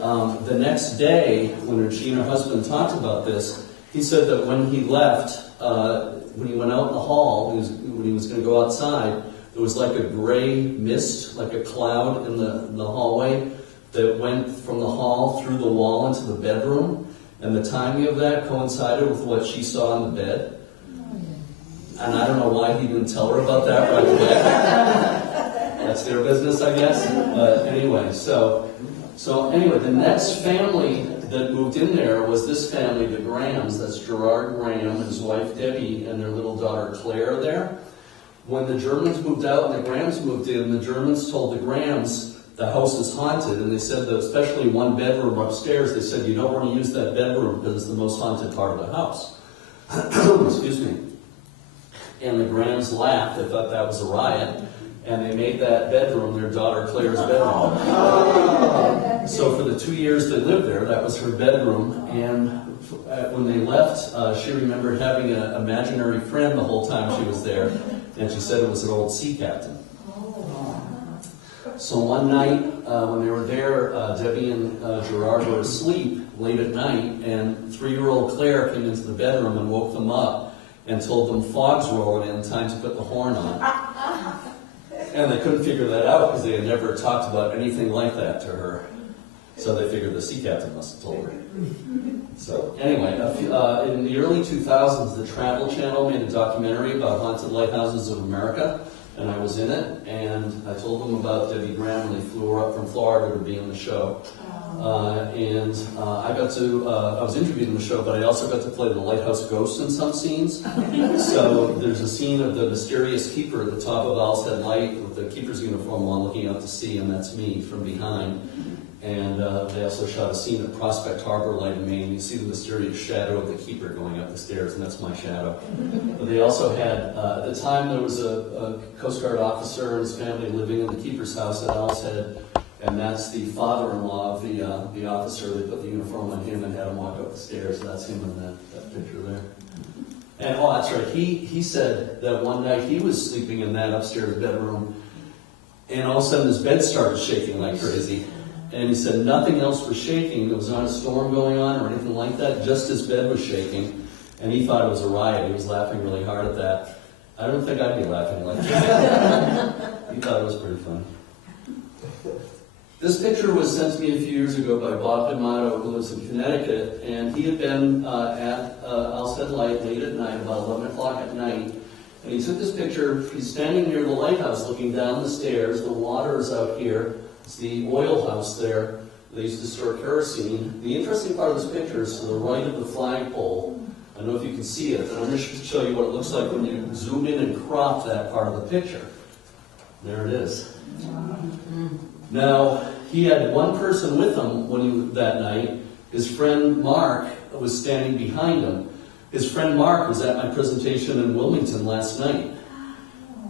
the next day, when she and her husband talked about this, he said that when he left, when he went out in the hall, when he was going to go outside, there was like a gray mist, like a cloud in the hallway that went from the hall through the wall into the bedroom. And the timing of that coincided with what she saw in the bed. And I don't know why he didn't tell her about that right away. That's their business, I guess. But anyway, so anyway, the next family that moved in there was this family, the Grahams. That's Gerard Graham and his wife Debbie and their little daughter Claire there. When the Germans moved out and the Grahams moved in, the Germans told the Grahams the house is haunted, and they said that especially one bedroom upstairs, they said you don't want to use that bedroom because it's the most haunted part of the house. Excuse me. And the Grahams laughed. They thought that was a riot. And they made that bedroom their daughter Claire's bedroom. So for the 2 years they lived there, that was her bedroom. And when they left, she remembered having an imaginary friend the whole time she was there. And she said it was an old sea captain. So one night when they were there, Debbie and Gerard were asleep late at night. And 3-year-old Claire came into the bedroom and woke them up and told them fog's rolling in, time to put the horn on. And they couldn't figure that out because they had never talked about anything like that to her. So they figured the sea captain must have told her. So anyway, in the early 2000s, the Travel Channel made a documentary about haunted lighthouses of America, and I was in it, and I told them about Debbie Graham when they flew her up from Florida to be on the show. I was interviewed in the show, but I also got to play the lighthouse ghost in some scenes. So there's a scene of the mysterious keeper at the top of Owl's Head Light with the keeper's uniform on looking out to sea, and that's me from behind. And they also shot a scene at Prospect Harbor Light in Maine. You see the mysterious shadow of the keeper going up the stairs, and that's my shadow. But they also had, at the time, there was a Coast Guard officer and his family living in the keeper's house at Owl's Head. And that's the father-in-law of the officer. They put the uniform on him and had him walk up the stairs. That's him in that picture there. And that's right. He said that one night he was sleeping in that upstairs bedroom, and all of a sudden his bed started shaking like crazy. And he said nothing else was shaking. There was not a storm going on or anything like that. Just his bed was shaking, and he thought it was a riot. He was laughing really hard at that. I don't think I'd be laughing like that. He thought it was pretty funny. This picture was sent to me a few years ago by Bob D'Amato, who lives in Connecticut, and he had been at Owl's Head Light late at night, about 11 o'clock at night, And he took this picture. He's standing near the lighthouse looking down the stairs. The water is out here. It's the oil house there. They used to store kerosene. The interesting part of this picture is to the right of the flagpole. I don't know if you can see it, but I'm going to show you what it looks like when you zoom in and crop that part of the picture. There it is. Now, he had one person with him that night. His friend Mark was standing behind him. His friend Mark was at my presentation in Wilmington last night.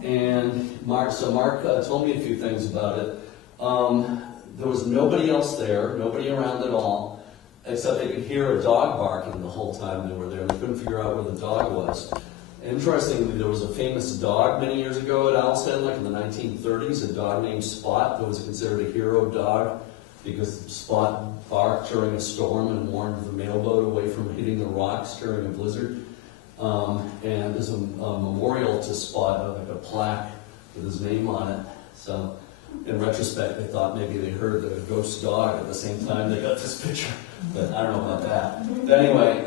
And Mark told me a few things about it. There was nobody else there, nobody around at all, except they could hear a dog barking the whole time they were there. They couldn't figure out where the dog was. Interestingly, there was a famous dog many years ago at Owl's Head, like in the 1930s, a dog named Spot that was considered a hero dog because Spot barked during a storm and warned the mailboat away from hitting the rocks during a blizzard. And there's a memorial to Spot, like a plaque with his name on it. So, in retrospect, they thought maybe they heard the ghost dog at the same time they got this picture, but I don't know about that. But anyway,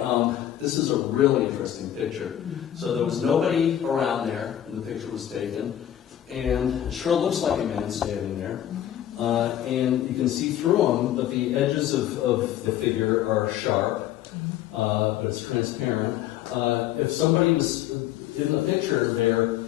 this is a really interesting picture. So there was nobody around there when the picture was taken, and it sure looks like a man standing there. And you can see through him, but the edges of the figure are sharp, but it's transparent. If somebody was in the picture there,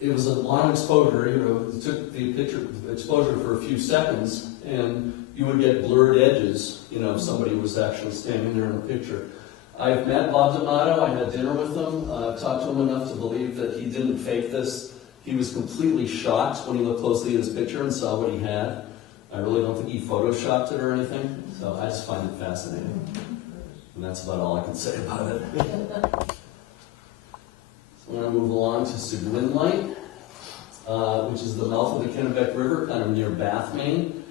it was a long exposure. You took the picture exposure for a few seconds, and you would get blurred edges. If somebody was actually standing there in the picture. I've met Bob D'Amato. I had dinner with him. Talked to him enough to believe that he didn't fake this. He was completely shocked when he looked closely at his picture and saw what he had. I really don't think he photoshopped it or anything. So I just find it fascinating, and that's about all I can say about it. So I'm going to move along to Seguin Light, which is the mouth of the Kennebec River, kind of near Bath, Maine.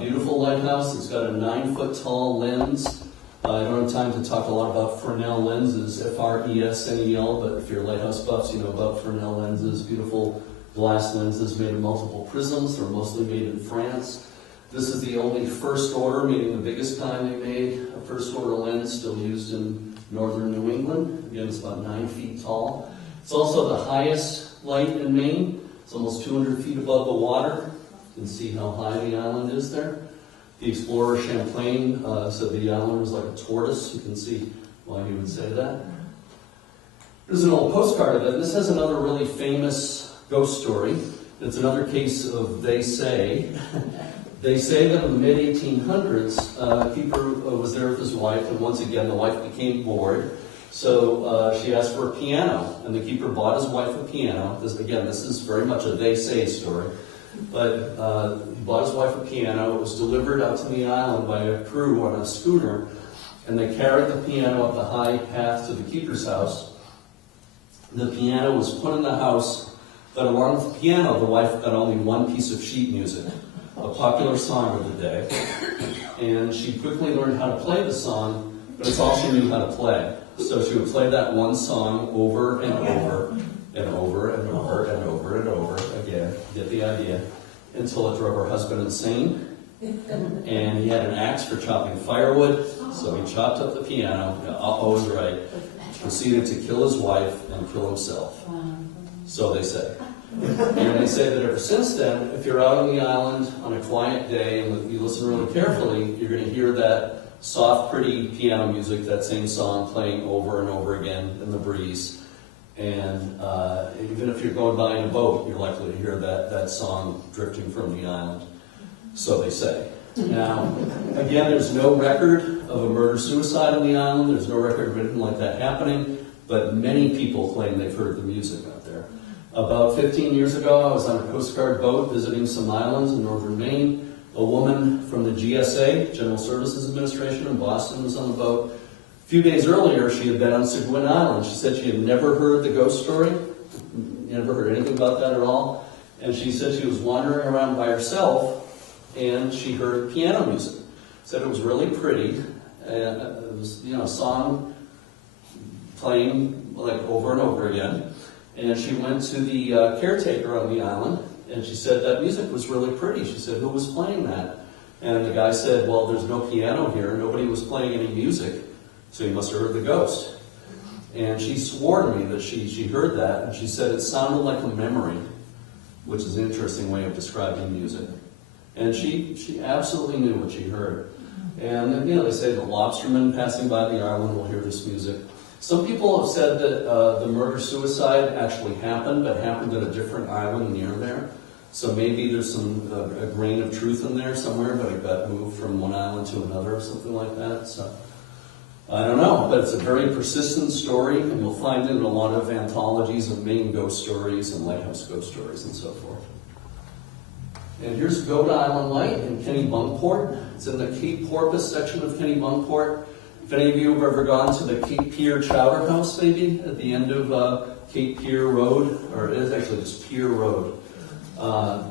Beautiful lighthouse. It's got a 9-foot tall lens. I don't have time to talk a lot about Fresnel lenses, F-R-E-S-N-E-L, but if you're lighthouse buffs, you know about Fresnel lenses, beautiful glass lenses made of multiple prisms. They're mostly made in France. This is the only first order, meaning the biggest time they made a first order lens, still used in northern New England. Again, it's about 9 feet tall. It's also the highest light in Maine. It's almost 200 feet above the water. You can see how high the island is there. The explorer Champlain said the island was like a tortoise. You can see why he would say that. There's an old postcard of it. This has another really famous ghost story. It's another case of they say. They say that in the mid-1800s, a keeper was there with his wife, and once again the wife became bored. So she asked for a piano, and the keeper bought his wife a piano. This is very much a they say story. But he bought his wife a piano. It was delivered out to the island by a crew on a schooner, and they carried the piano up the high path to the keeper's house. The piano was put in the house, but along with the piano, the wife got only one piece of sheet music, a popular song of the day. And she quickly learned how to play the song, but it's all she knew how to play. So she would play that one song over and over and over and over and over and over again. Get the idea? Until it drove her husband insane. And he had an axe for chopping firewood, so he chopped up the piano. Was right. Proceeded to kill his wife and kill himself. So they say. And they say that ever since then, if you're out on the island on a quiet day and you listen really carefully, you're going to hear that soft, pretty piano music, that same song playing over and over again in the breeze. And even if you're going by in a boat, you're likely to hear that song drifting from the island. So they say. Now, again, there's no record of a murder-suicide on the island. There's no record of anything like that happening. But many people claim they've heard the music out there. About 15 years ago, I was on a Coast Guard boat visiting some islands in northern Maine. A woman from the GSA, General Services Administration in Boston, was on the boat. A few days earlier, she had been on Seguin Island. She said she had never heard the ghost story, never heard anything about that at all. And she said she was wandering around by herself, and she heard piano music. Said it was really pretty. It was, a song playing like over and over again. And she went to the caretaker on the island, and she said that music was really pretty. She said, "Who was playing that?" And the guy said, "Well, there's no piano here. Nobody was playing any music, so you must have heard the ghost." And she swore to me that she heard that, and she said it sounded like a memory, which is an interesting way of describing music. And she absolutely knew what she heard. And you know, they say the lobstermen passing by the island will hear this music. Some people have said that the murder-suicide actually happened, but happened at a different island near there. So maybe there's a grain of truth in there somewhere, but it got moved from one island to another or something like that. So I don't know, but it's a very persistent story, and you'll find it in a lot of anthologies of Maine ghost stories and lighthouse ghost stories and so forth. And here's Goat Island Light in Kennebunkport. It's in the Cape Porpoise section of Kennebunkport. If any of you have ever gone to the Cape Pier Chowder House, maybe, at the end of Cape Pier Road, or it is actually just Pier Road,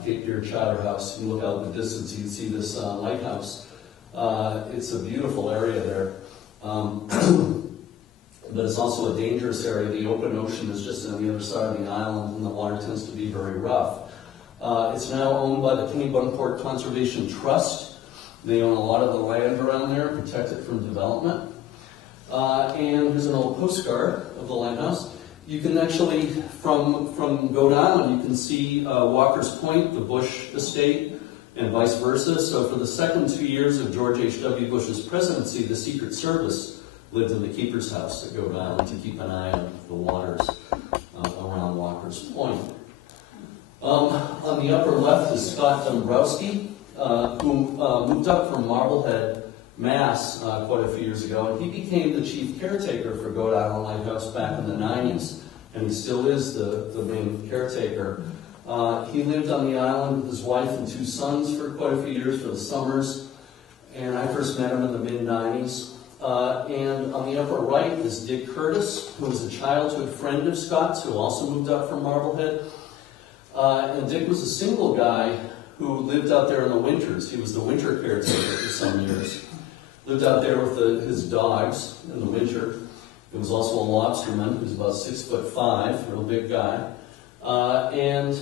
Cape Pier Chowder House. You look out in the distance, you can see this lighthouse. It's a beautiful area there. But it's also a dangerous area. The open ocean is just on the other side of the island, and the water tends to be very rough. It's now owned by the Kennebunkport Conservation Trust. They own a lot of the land around there, protect it from development. And here's an old postcard of the lighthouse. You can actually, from Goat Island, you can see Walker's Point, the Bush estate, and vice versa. So for the second 2 years of George H.W. Bush's presidency, the Secret Service lived in the keeper's house at Goat Island to keep an eye on the waters around Walker's Point. On the upper left is Scott Dombrowski, who moved up from Marblehead, Mass, quite a few years ago, and he became the chief caretaker for Goat Island Lighthouse back in the 90s, and he still is the main caretaker. He lived on the island with his wife and 2 sons for quite a few years for the summers, and I first met him in the mid-90s. And on the upper right is Dick Curtis, who was a childhood friend of Scott's, who also moved up from Marblehead. And Dick was a single guy who lived out there in the winters. He was the winter caretaker for some years. Lived out there with his dogs in the winter. He was also a lobsterman. He was about 6'5", real big guy. And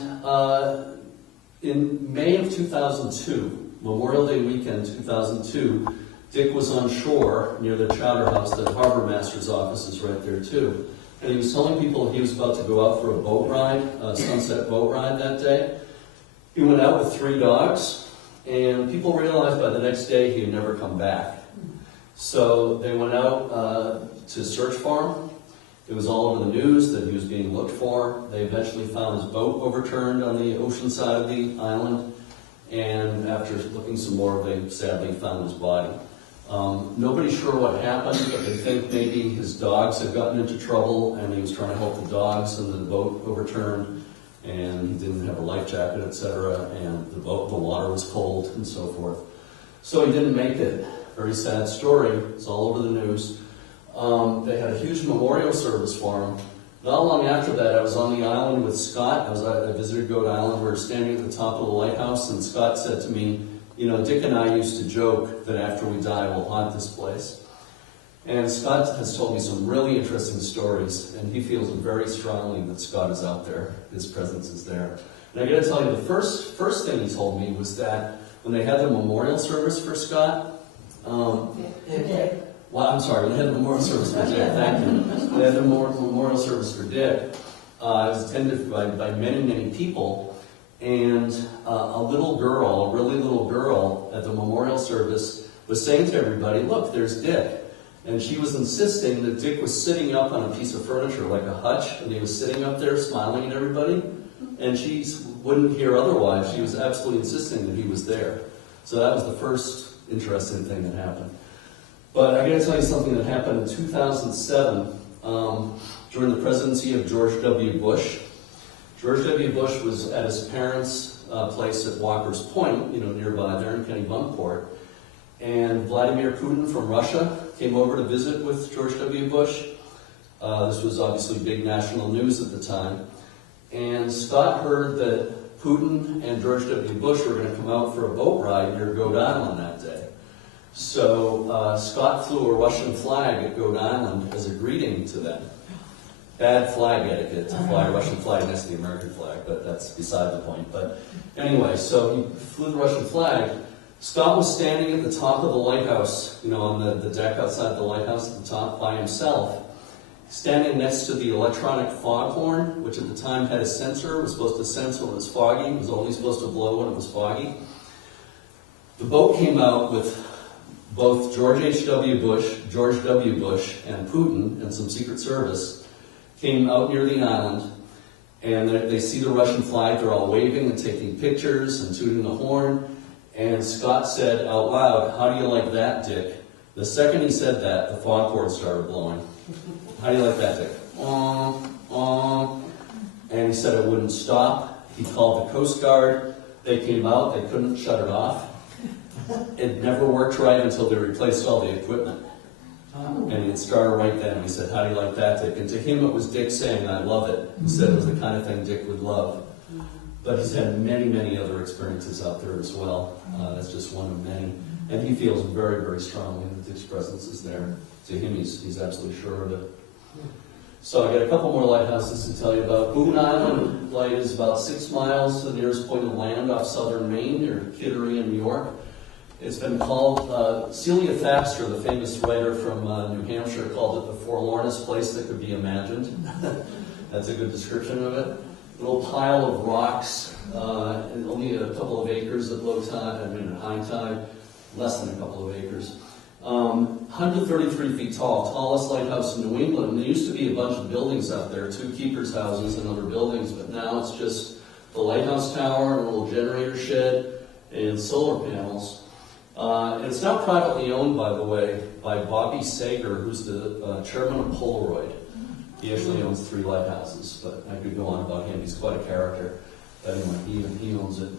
in May of 2002, Memorial Day weekend 2002, Dick was on shore near the Chowder House. The harbor master's office is right there too. And he was telling people he was about to go out for a boat ride, a sunset boat ride that day. He went out with 3 dogs, and people realized by the next day he had never come back. So they went out to search for him. It was all over the news that he was being looked for. They eventually found his boat overturned on the ocean side of the island, and after looking some more, they sadly found his body. Nobody's sure what happened, but they think maybe his dogs had gotten into trouble and he was trying to help the dogs and the boat overturned, and he didn't have a life jacket, etc., and the water was cold and so forth. So he didn't make it. Very sad story. It's all over the news. They had a huge memorial service for him. Not long after that, I was on the island with Scott. I visited Goat Island. We were standing at the top of the lighthouse, and Scott said to me, you know, Dick and I used to joke that after we die, we'll haunt this place. And Scott has told me some really interesting stories, and he feels very strongly that Scott is out there. His presence is there. And I got to tell you, the first thing he told me was that when they had the memorial service for Scott, well, I'm sorry, they had the memorial service for Dick, thank you. They had the memorial service for Dick. It was attended by many, many people. And a really little girl at the memorial service was saying to everybody, look, there's Dick. And she was insisting that Dick was sitting up on a piece of furniture like a hutch, and he was sitting up there smiling at everybody. And she wouldn't hear otherwise. She was absolutely insisting that he was there. So that was the first interesting thing that happened. But I got to tell you something that happened in 2007 during the presidency of George W. Bush. George W. Bush was at his parents' place at Walker's Point, nearby there in Kennebunkport. And Vladimir Putin from Russia came over to visit with George W. Bush. This was obviously big national news at the time. And Scott heard that Putin and George W. Bush were going to come out for a boat ride near Goat Island that day. So Scott flew a Russian flag at Goat Island as a greeting to them. Bad flag etiquette to fly a Russian flag next to the American flag, but that's beside the point. But anyway, so he flew the Russian flag. Scott was standing at the top of the lighthouse, on the deck outside the lighthouse at the top by himself. standing next to the electronic foghorn, which at the time had a sensor. It was supposed to sense when it was foggy. It was only supposed to blow when it was foggy. The boat came out with both George H.W. Bush, George W. Bush, and Putin, and some Secret Service, came out near the island, and they see the Russian flag. They're all waving and taking pictures and tooting the horn. And Scott said out loud, "How do you like that, Dick?" The second he said that, the foghorn started blowing. "How do you like that, Dick?" And he said it wouldn't stop. He called the Coast Guard. They came out. They couldn't shut it off. It never worked right until they replaced all the equipment. And it started right then. He said, "How do you like that, Dick?" And to him, it was Dick saying, "I love it." He said it was the kind of thing Dick would love. But he's had many, many other experiences out there as well. That's just one of many. And he feels very, very strongly that Dick's presence is there. To him, he's absolutely sure of it. So I got a couple more lighthouses to tell you about. Boone Island Light is about 6 miles to the nearest point of land off southern Maine, near Kittery in New York. It's been called, Celia Thaxter, the famous writer from New Hampshire, called it the forlornest place that could be imagined. That's a good description of it. A little pile of rocks, and only a couple of acres at low tide, at high tide, less than a couple of acres. 133 feet tall, tallest lighthouse in New England. There used to be a bunch of buildings out there, 2 keepers' houses and other buildings, but now it's just the lighthouse tower and a little generator shed and solar panels. And it's now privately owned, by the way, by Bobby Sager, who's the chairman of Polaroid. He actually owns 3 lighthouses, but I could go on about him. He's quite a character. But anyway, he owns it.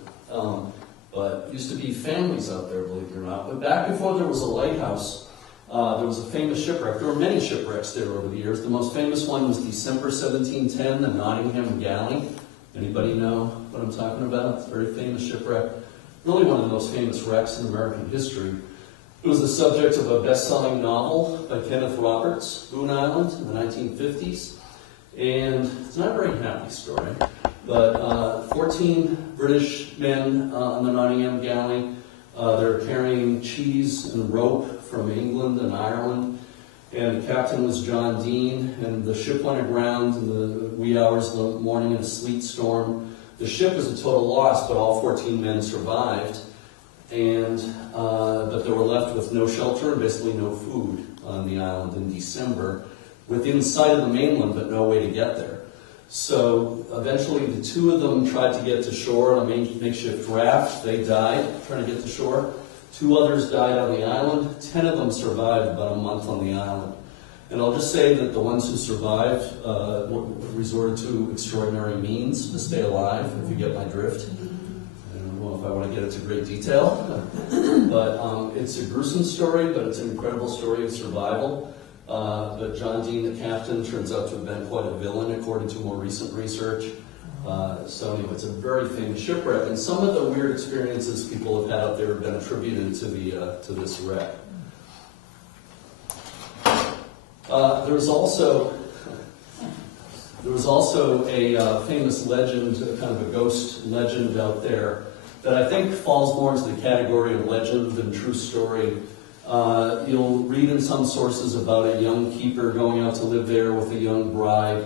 But it used to be families out there, believe it or not. But back before there was a lighthouse, there was a famous shipwreck. There were many shipwrecks there over the years. The most famous one was December 1710, the Nottingham Galley. Anybody know what I'm talking about? It's a very famous shipwreck. Really one of the most famous wrecks in American history. It was the subject of a best-selling novel by Kenneth Roberts, Boone Island, in the 1950s. And it's not a very happy story, but 14 British men on the Nottingham Galley. They're carrying cheese and rope from England and Ireland. And the captain was John Dean, and the ship went aground in the wee hours of the morning in a sleet storm. The ship was a total loss, but all 14 men survived. And but they were left with no shelter and basically no food on the island in December, within sight of the mainland, but no way to get there. So eventually the 2 of them tried to get to shore on a makeshift raft. They died trying to get to shore. 2 others died on the island. 10 of them survived about a month on the island. And I'll just say that the ones who survived resorted to extraordinary means to stay alive, if you get my drift. I don't know if I want to get into great detail, but it's a gruesome story, but it's an incredible story of survival. But John Dean, the captain, turns out to have been quite a villain, according to more recent research. So anyway, it's a very famous shipwreck, and some of the weird experiences people have had out there have been attributed to this wreck. There was also a famous legend, kind of a ghost legend out there, that I think falls more into the category of legend than true story. You'll read in some sources about a young keeper going out to live there with a young bride,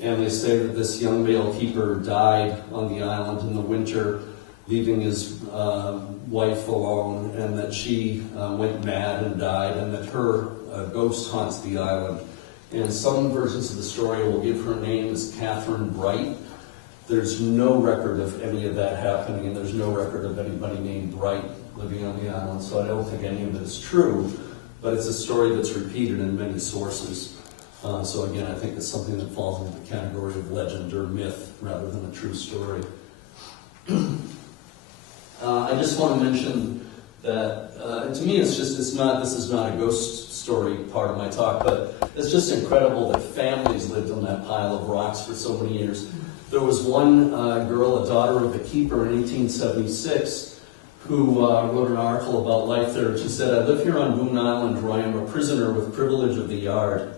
and they say that this young male keeper died on the island in the winter, leaving his wife alone, and that she went mad and died, and that her ghost haunts the island. And some versions of the story will give her name as Catherine Bright. There's no record of any of that happening, and there's no record of anybody named Bright living on the island, so I don't think any of it is true, but it's a story that's repeated in many sources. So again, I think it's something that falls into the category of legend or myth rather than a true story. I just want to mention that to me this is not a ghost story part of my talk, but it's just incredible that families lived on that pile of rocks for so many years. There was one girl, a daughter of the keeper in 1876, who wrote an article about life there. She said, "I live here on Boone Island where I am a prisoner with privilege of the yard."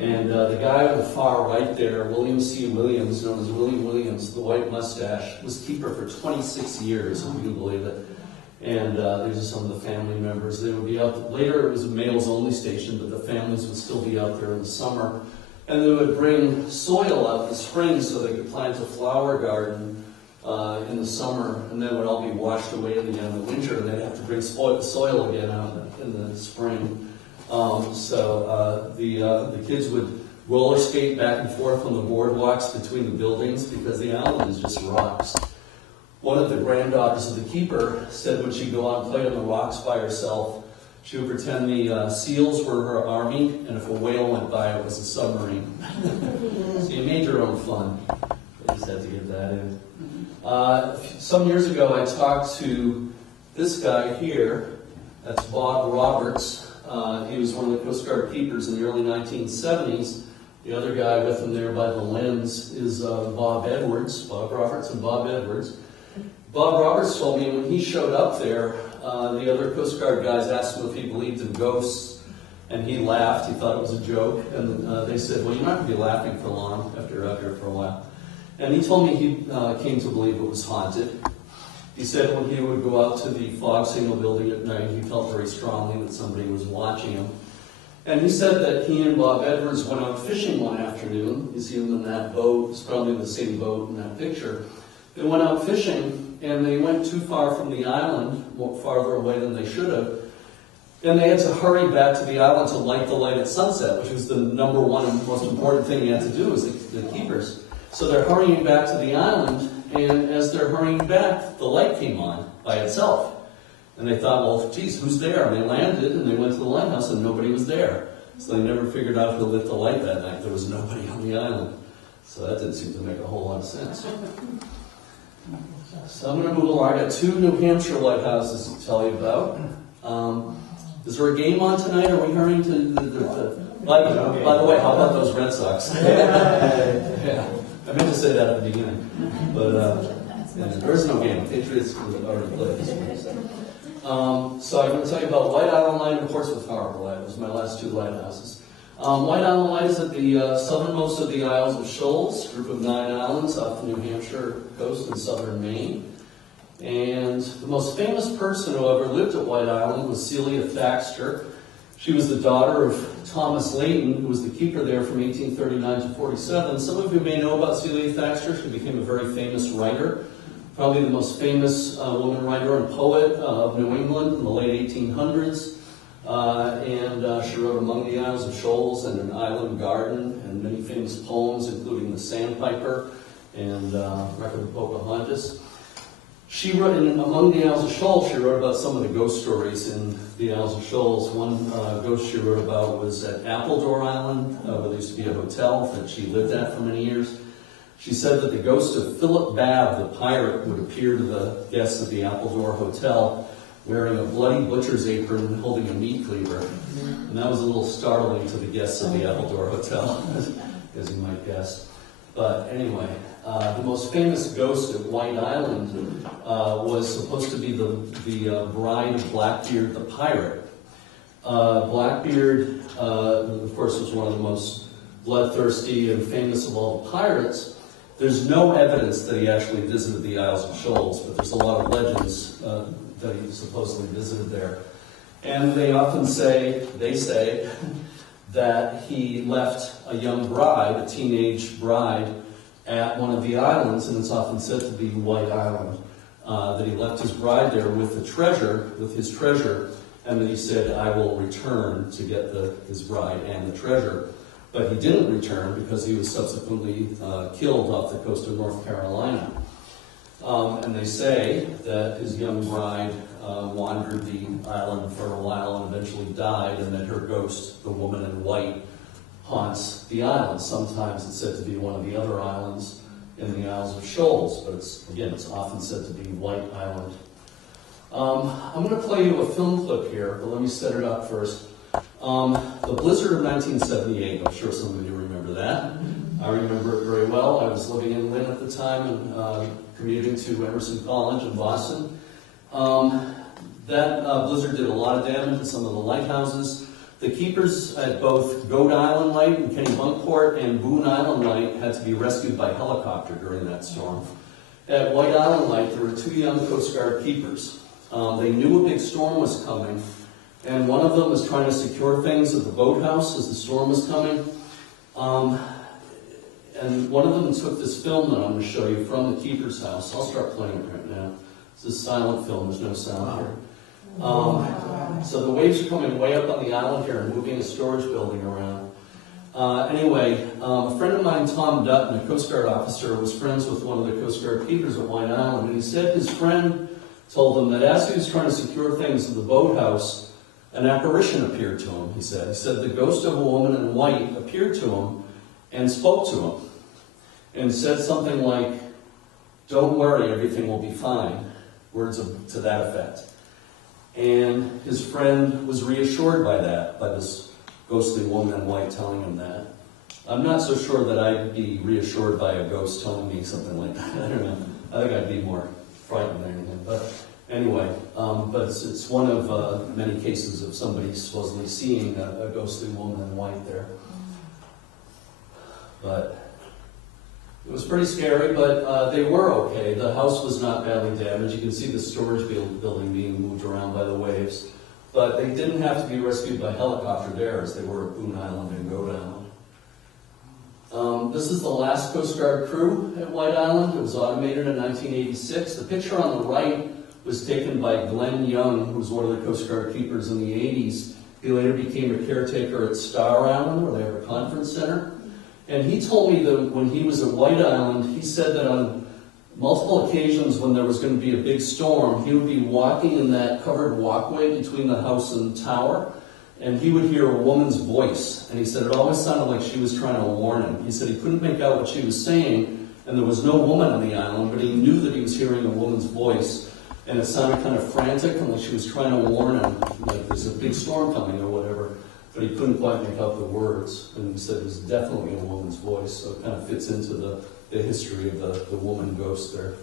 And the guy on the far right there, William C. Williams, known as Willie Williams, the white mustache, was keeper for 26 years, if you can believe it. And these are some of the family members. They would be out, later it was a males only station, but the families would still be out there in the summer. And they would bring soil out in the spring so they could plant a flower garden in the summer, and then it would all be washed away in the winter, and they'd have to bring soil again out in the spring. The kids would roller skate back and forth on the boardwalks between the buildings because the island is just rocks. One of the granddaughters of the keeper said when she'd go out and play on the rocks by herself, she would pretend the seals were her army, and if a whale went by, it was a submarine. So you made your own fun. I just had to get that in. Some years ago, I talked to this guy here. That's Bob Roberts. He was one of the Coast Guard keepers in the early 1970s. The other guy with him there by the lens is Bob Edwards, Bob Roberts and Bob Edwards. Bob Roberts told me when he showed up there, the other Coast Guard guys asked him if he believed in ghosts, and he laughed. He thought it was a joke, and they said, well, you're not going to be laughing for long after you're out here for a while. And he told me he came to believe it was haunted. He said when he would go out to the fog signal building at night, he felt very strongly that somebody was watching him. And he said that he and Bob Edwards went out fishing one afternoon. You see them in that boat. It's probably the same boat in that picture. They went out fishing, and they went too far from the island, more farther away than they should have. And they had to hurry back to the island to light the light at sunset, which was the number one and most important thing you had to do as the keepers. So they're hurrying back to the island, and as they're hurrying back, the light came on by itself. And they thought, well, geez, who's there? And they landed, and they went to the lighthouse, and nobody was there. So they never figured out how to lit the light that night. There was nobody on the island. So that didn't seem to make a whole lot of sense. So I'm going to move along. I got 2 New Hampshire lighthouses to tell you about. Is there a game on tonight? Are we hurrying to by the way, how about those Red Sox? Yeah. I meant to say that at the beginning. But there is no game. Patriots already played. So I'm going to tell you about White Island Light and Portsmouth Harbor Light. Those are my last 2 lighthouses. White Island Light is at the southernmost of the Isles of Shoals, a group of 9 islands off the New Hampshire coast in southern Maine. And the most famous person who ever lived at White Island was Celia Thaxter. She was the daughter of Thomas Layton, who was the keeper there from 1839 to 47. Some of you may know about Celia Thaxter. She became a very famous writer, probably the most famous woman writer and poet of New England in the late 1800s. She wrote Among the Isles of Shoals and An Island Garden, and many famous poems, including The Sandpiper and Record of Pocahontas. She wrote, Among the Isles of Shoals, she wrote about some of the ghost stories in the Isles of Shoals. One ghost she wrote about was at Appledore Island, where there used to be a hotel that she lived at for many years. She said that the ghost of Philip Babb, the pirate, would appear to the guests of the Appledore Hotel wearing a bloody butcher's apron holding a meat cleaver. And that was a little startling to the guests of the Appledore Hotel, as you might guess. But anyway, the most famous ghost at White Island was supposed to be the bride of Blackbeard the pirate. Blackbeard, of course, was one of the most bloodthirsty and famous of all the pirates. There's no evidence that he actually visited the Isles of Shoals, but there's a lot of legends that he supposedly visited there. And they often say, that he left a young bride, a teenage bride, at one of the islands, and it's often said to be White Island, that he left his bride there with his treasure, and that he said, I will return to get his bride and the treasure. But he didn't return because he was subsequently killed off the coast of North Carolina. And they say that his young bride wandered the island for a while and eventually died, and that her ghost, the woman in white, haunts the island. Sometimes it's said to be one of the other islands in the Isles of Shoals, but it's often said to be White Island. I'm going to play you a film clip here, but let me set it up first. The blizzard of 1978, I'm sure some of you remember that. I remember it very well. I was living in Lynn at the time and commuting to Emerson College in Boston. That blizzard did a lot of damage to some of the lighthouses. The keepers at both Goat Island Light in Kennebunkport and Boone Island Light had to be rescued by helicopter during that storm. At White Island Light, there were 2 young Coast Guard keepers. They knew a big storm was coming, and one of them was trying to secure things at the boathouse as the storm was coming. And one of them took this film that I'm going to show you from the keeper's house. I'll start playing it right now. It's a silent film, there's no sound here. So the waves are coming way up on the island here and moving a storage building around. Anyway, a friend of mine, Tom Dutton, a Coast Guard officer, was friends with one of the Coast Guard keepers at White Island, and he said his friend told him that as he was trying to secure things in the boathouse, an apparition appeared to him, he said. He said the ghost of a woman in white appeared to him and spoke to him and said something like, "Don't worry, everything will be fine," words to that effect. And his friend was reassured by that, by this ghostly woman in white telling him that. I'm not so sure that I'd be reassured by a ghost telling me something like that. I don't know. I think I'd be more frightened than anything. But anyway, but it's one of many cases of somebody supposedly seeing a ghostly woman in white there. But it was pretty scary, but they were okay. The house was not badly damaged. You can see the storage building being moved around by the waves. But they didn't have to be rescued by helicopter there as they were at Boone Island and Goat Island. This is the last Coast Guard crew at White Island. It was automated in 1986. The picture on the right was taken by Glenn Young, who was one of the Coast Guard keepers in the 80s. He later became a caretaker at Star Island, where they have a conference center. And he told me that when he was at White Island, he said that on multiple occasions when there was going to be a big storm, he would be walking in that covered walkway between the house and tower, and he would hear a woman's voice. And he said it always sounded like she was trying to warn him. He said he couldn't make out what she was saying, and there was no woman on the island, but he knew that he was hearing a woman's voice. And it sounded kind of frantic, and like she was trying to warn him, like there's a big storm coming or whatever. But he couldn't quite make out the words. And he said it was definitely a woman's voice, so it kind of fits into the history of the woman ghost there.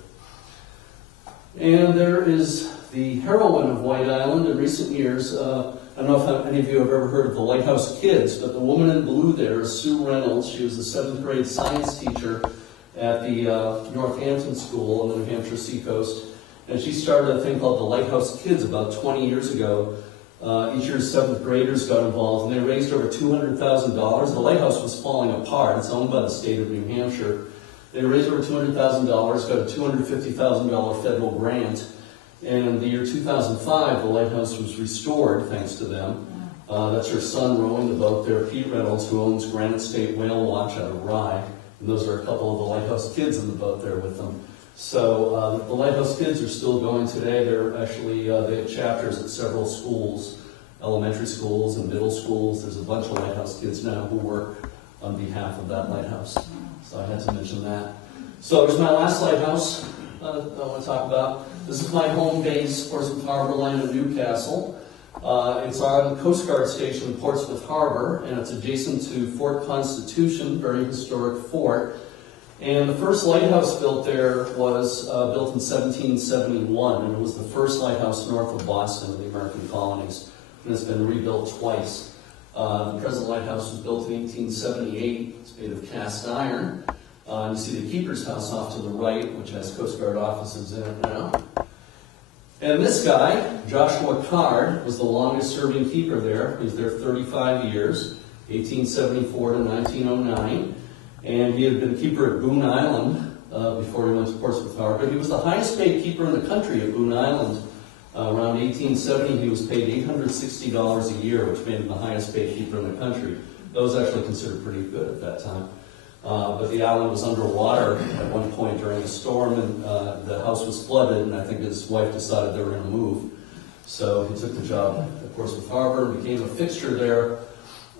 And there is the heroine of White Island in recent years. I don't know if any of you have ever heard of the Lighthouse Kids, but the woman in blue there is Sue Reynolds. She was the 7th grade science teacher at the Northampton School on the New Hampshire seacoast. And she started a thing called the Lighthouse Kids about 20 years ago. Each year 7th graders got involved, and they raised over $200,000. The lighthouse was falling apart. It's owned by the state of New Hampshire. They raised over $200,000, got a $250,000 federal grant, and in the year 2005, the lighthouse was restored thanks to them. That's her son rowing the boat there, Pete Reynolds, who owns Granite State Whale Watch out of Rye, and those are a couple of the lighthouse kids in the boat there with them. So the Lighthouse Kids are still going today. They're actually, they have chapters at several schools, elementary schools and middle schools. There's a bunch of Lighthouse Kids now who work on behalf of that lighthouse. So I had to mention that. So there's my last lighthouse I want to talk about. This is my home base, Portsmouth Harbor Line in Newcastle. It's on the Coast Guard station in Portsmouth Harbor, and it's adjacent to Fort Constitution, very historic fort. And the first lighthouse built there was built in 1771, and it was the first lighthouse north of Boston in the American colonies. And it's been rebuilt twice. The present lighthouse was built in 1878. It's made of cast iron. You see the keeper's house off to the right, which has Coast Guard offices in it now. And this guy, Joshua Card, was the longest serving keeper there. He was there 35 years, 1874 to 1909. And he had been keeper at Boone Island before he went to Portsmouth Harbor. He was the highest paid keeper in the country at Boone Island. Around 1870, he was paid $860 a year, which made him the highest paid keeper in the country. That was actually considered pretty good at that time. But the island was underwater at one point during a storm, and the house was flooded, and I think his wife decided they were going to move. So he took the job at Portsmouth Harbor and became a fixture there.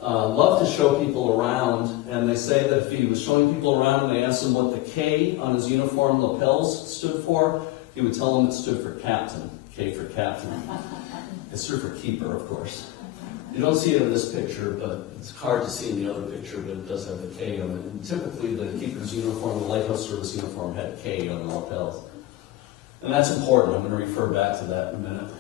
Loved to show people around, and they say that if he was showing people around and they asked him what the K on his uniform lapels stood for, he would tell them it stood for captain. K for captain. It stood for keeper, of course. You don't see it in this picture, but it's hard to see in the other picture, but it does have the K on it. And typically the keeper's uniform, the lighthouse service uniform, had K on the lapels. And that's important. I'm going to refer back to that in a minute.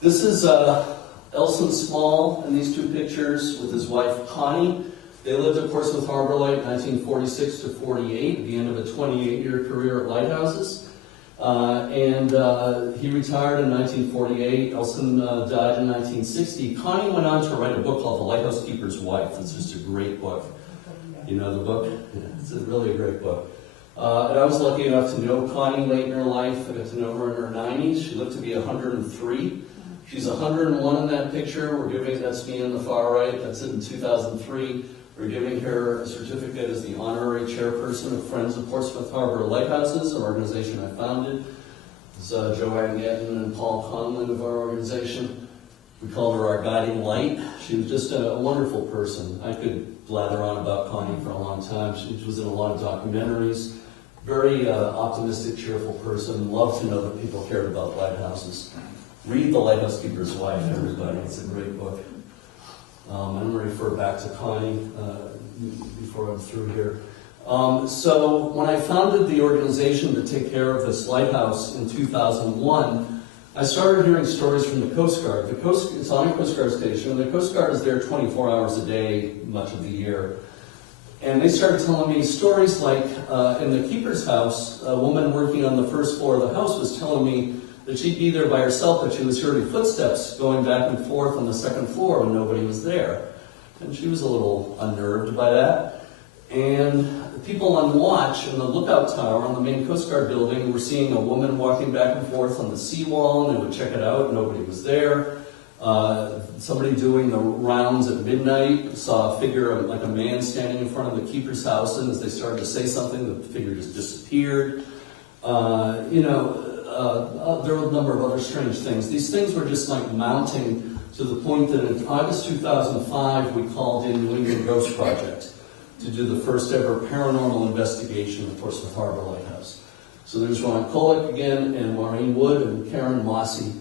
This is Elson Small in these two pictures with his wife Connie. They lived at Portsmouth Harbor Light 1946 to 48, at the end of a 28-year career at lighthouses. He retired in 1948. Elson died in 1960. Connie went on to write a book called The Lighthouse Keeper's Wife. It's just a great book. You know the book? Yeah, it's really a great book. And I was lucky enough to know Connie late in her life. I got to know her in her 90s. She lived to be 103. She's 101 in that picture. That's me on the far right. That's in 2003. We're giving her a certificate as the honorary chairperson of Friends of Portsmouth Harbor Lighthouses, an organization I founded. It's Joanne Getton and Paul Conlon of our organization. We called her our guiding light. She was just a wonderful person. I could blather on about Connie for a long time. She was in a lot of documentaries. Very optimistic, cheerful person. Loved to know that people cared about lighthouses. Read The Lighthouse Keeper's Wife, everybody. It's a great book. I'm going to refer back to Connie before I'm through here. So when I founded the organization to take care of this lighthouse in 2001, I started hearing stories from the Coast Guard. It's on a Coast Guard station, and the Coast Guard is there 24 hours a day, much of the year. And they started telling me stories like, in the keeper's house, a woman working on the first floor of the house was telling me that she'd be there by herself, but she was hearing footsteps going back and forth on the second floor when nobody was there. And she was a little unnerved by that. And the people on watch in the lookout tower on the main Coast Guard building were seeing a woman walking back and forth on the seawall, and they would check it out, nobody was there. Somebody doing the rounds at midnight saw a figure, like a man standing in front of the keeper's house, and as they started to say something, the figure just disappeared. There were a number of other strange things. These things were just like mounting to the point that in August 2005, we called in New England Ghost Project to do the first ever paranormal investigation of Portsmouth Harbor Lighthouse. So there's Ron Kolick again, and Maureen Wood, and Karen Mossy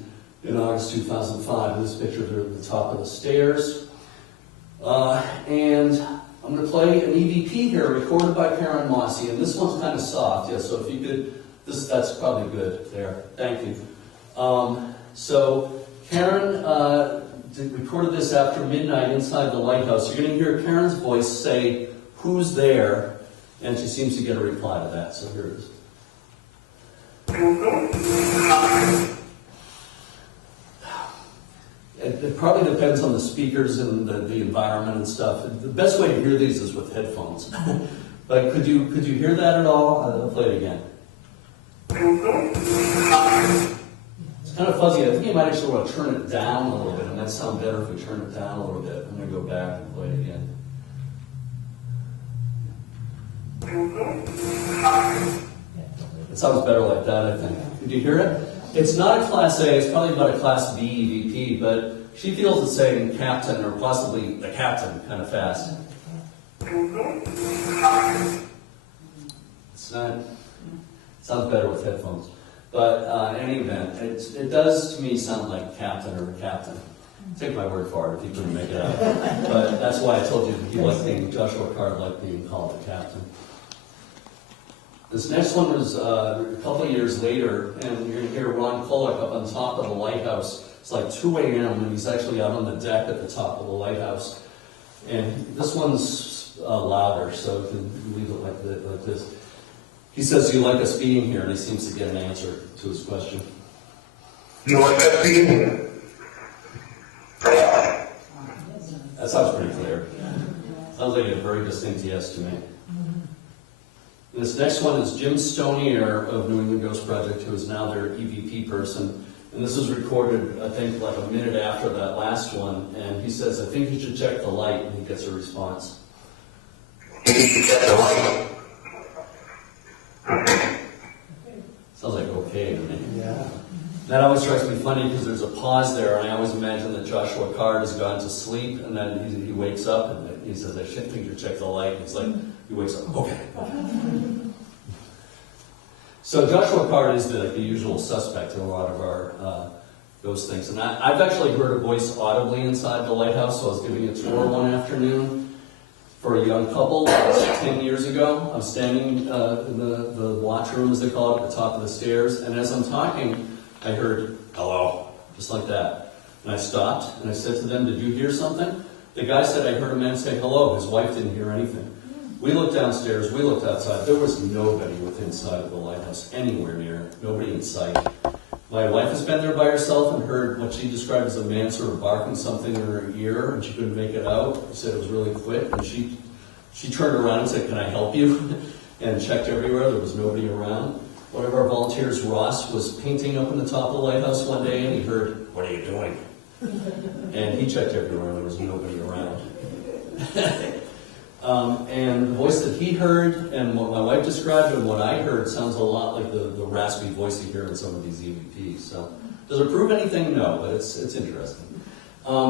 in August 2005. This picture there at the top of the stairs. And I'm going to play an EVP here, recorded by Karen Mossy, and this one's kind of soft, yeah, so if you could, that's probably good there. Thank you. So Karen recorded this after midnight inside the lighthouse. You're going to hear Karen's voice say, "Who's there?" And she seems to get a reply to that, so here it is. It probably depends on the speakers and the environment and stuff. The best way to hear these is with headphones. But could you hear that at all? I'll play it again. It's kind of fuzzy. I think you might actually want to turn it down a little bit. It might sound better if we turn it down a little bit. I'm going to go back and play it again. It sounds better like that, I think. Did you hear it? It's not a Class A. It's probably about a Class B EVP, but she feels it's saying captain or possibly the captain kind of fast. It's not... Sounds better with headphones. But in any event, it does to me sound like captain or a captain. Take my word for it if you couldn't make it out. But that's why I told you Joshua Card liked being called the captain. This next one was a couple of years later, and you're going to hear Ron Kolick up on top of the lighthouse. It's like 2 a.m. and he's actually out on the deck at the top of the lighthouse. And this one's louder, so you can leave it like this. He says, "Do you like us being here?" And he seems to get an answer to his question. You like us being here? That sounds pretty clear. Sounds like a very distinct yes to me. This next one is Jim Stonier of New England Ghost Project, who is now their EVP person. And this was recorded, I think, like a minute after that last one. And he says, "I think you should check the light," and he gets a response. You should check the light. Sounds like okay to me. Yeah. That always strikes me funny because there's a pause there, and I always imagine that Joshua Card has gone to sleep, and then he wakes up, and he says, "I should think you check the light." And it's like, he wakes up, okay. So Joshua Card is the usual suspect in a lot of our ghost things. And I've actually heard a voice audibly inside the lighthouse, so I was giving a tour one afternoon for a young couple. That was 10 years ago. I'm standing in the watch room, as they call it, at the top of the stairs, and as I'm talking, I heard, "Hello," just like that. And I stopped, and I said to them, "Did you hear something?" The guy said, "I heard a man say hello." His wife didn't hear anything. We looked downstairs, we looked outside. There was nobody within sight of the lighthouse, anywhere near, nobody in sight. My wife has been there by herself and heard what she described as a man sort of barking something in her ear, and she couldn't make it out. She said it was really quick, and she turned around and said, "Can I help you?" and checked everywhere. There was nobody around. One of our volunteers, Ross, was painting up in the top of the lighthouse one day, and he heard, "What are you doing?" and he checked everywhere. There was nobody around. And the voice that he heard and what my wife described and what I heard sounds a lot like the raspy voice you hear in some of these EVPs. So, does it prove anything? No, but it's interesting.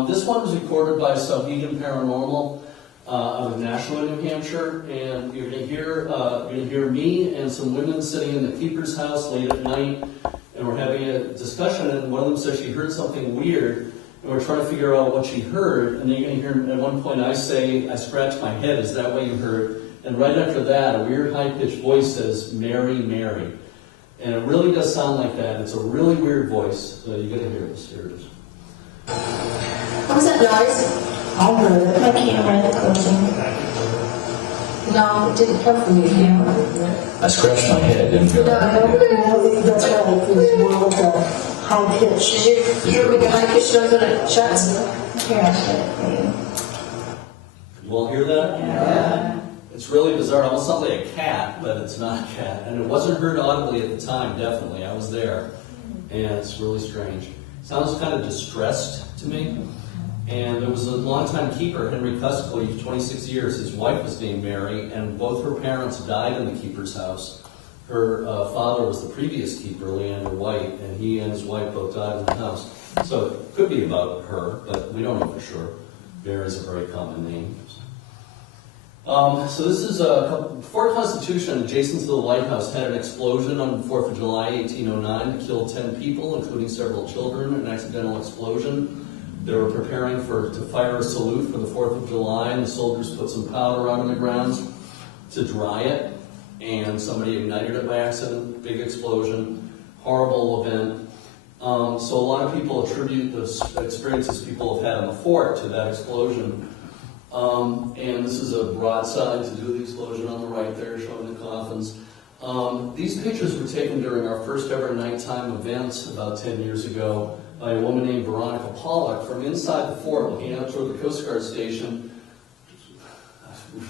This one was recorded by Souhegan Paranormal out of Nashua, New Hampshire, and you're going to hear me and some women sitting in the keeper's house late at night, and we're having a discussion. And one of them says she heard something weird. And we're trying to figure out what she heard, and then you're going to hear at one point I say, "I scratched my head, is that what you heard?" And right after that, a weird high-pitched voice says, "Mary, Mary." And it really does sound like that. It's a really weird voice. So you got to hear this. Here it is. What was that noise? I heard it. My camera closing. No, it didn't come from your camera. I scratched my head, didn't feel it. No, That's right. It was more like a high pitch. did you hear me the high pitch noise when it shuts? Here, I'll shut it for you. You all hear that? Yeah. It's really bizarre. It almost sounds like a cat, but it's not a cat. And it wasn't heard audibly at the time, definitely. I was there. And it's really strange. Sounds kind of distressed to me. And there was a longtime keeper, Henry Cuskley, 26 years. His wife was named Mary, and both her parents died in the keeper's house. Her father was the previous keeper, Leander White, and he and his wife both died in the house. So it could be about her, but we don't know for sure. Mary is a very common name. So this is Fort Constitution, adjacent to the lighthouse, had an explosion on the 4th of July, 1809, that killed 10 people, including several children, an accidental explosion. They were preparing to fire a salute for the 4th of July, and the soldiers put some powder out on the grounds to dry it, and somebody ignited it by accident. Big explosion, horrible event. So a lot of people attribute the experiences people have had in the fort to that explosion. And this is a broadside to do the explosion on the right there, showing the coffins. These pictures were taken during our first ever nighttime event about 10 years ago by a woman named Veronica Pollock from inside the fort, looking out toward the Coast Guard station.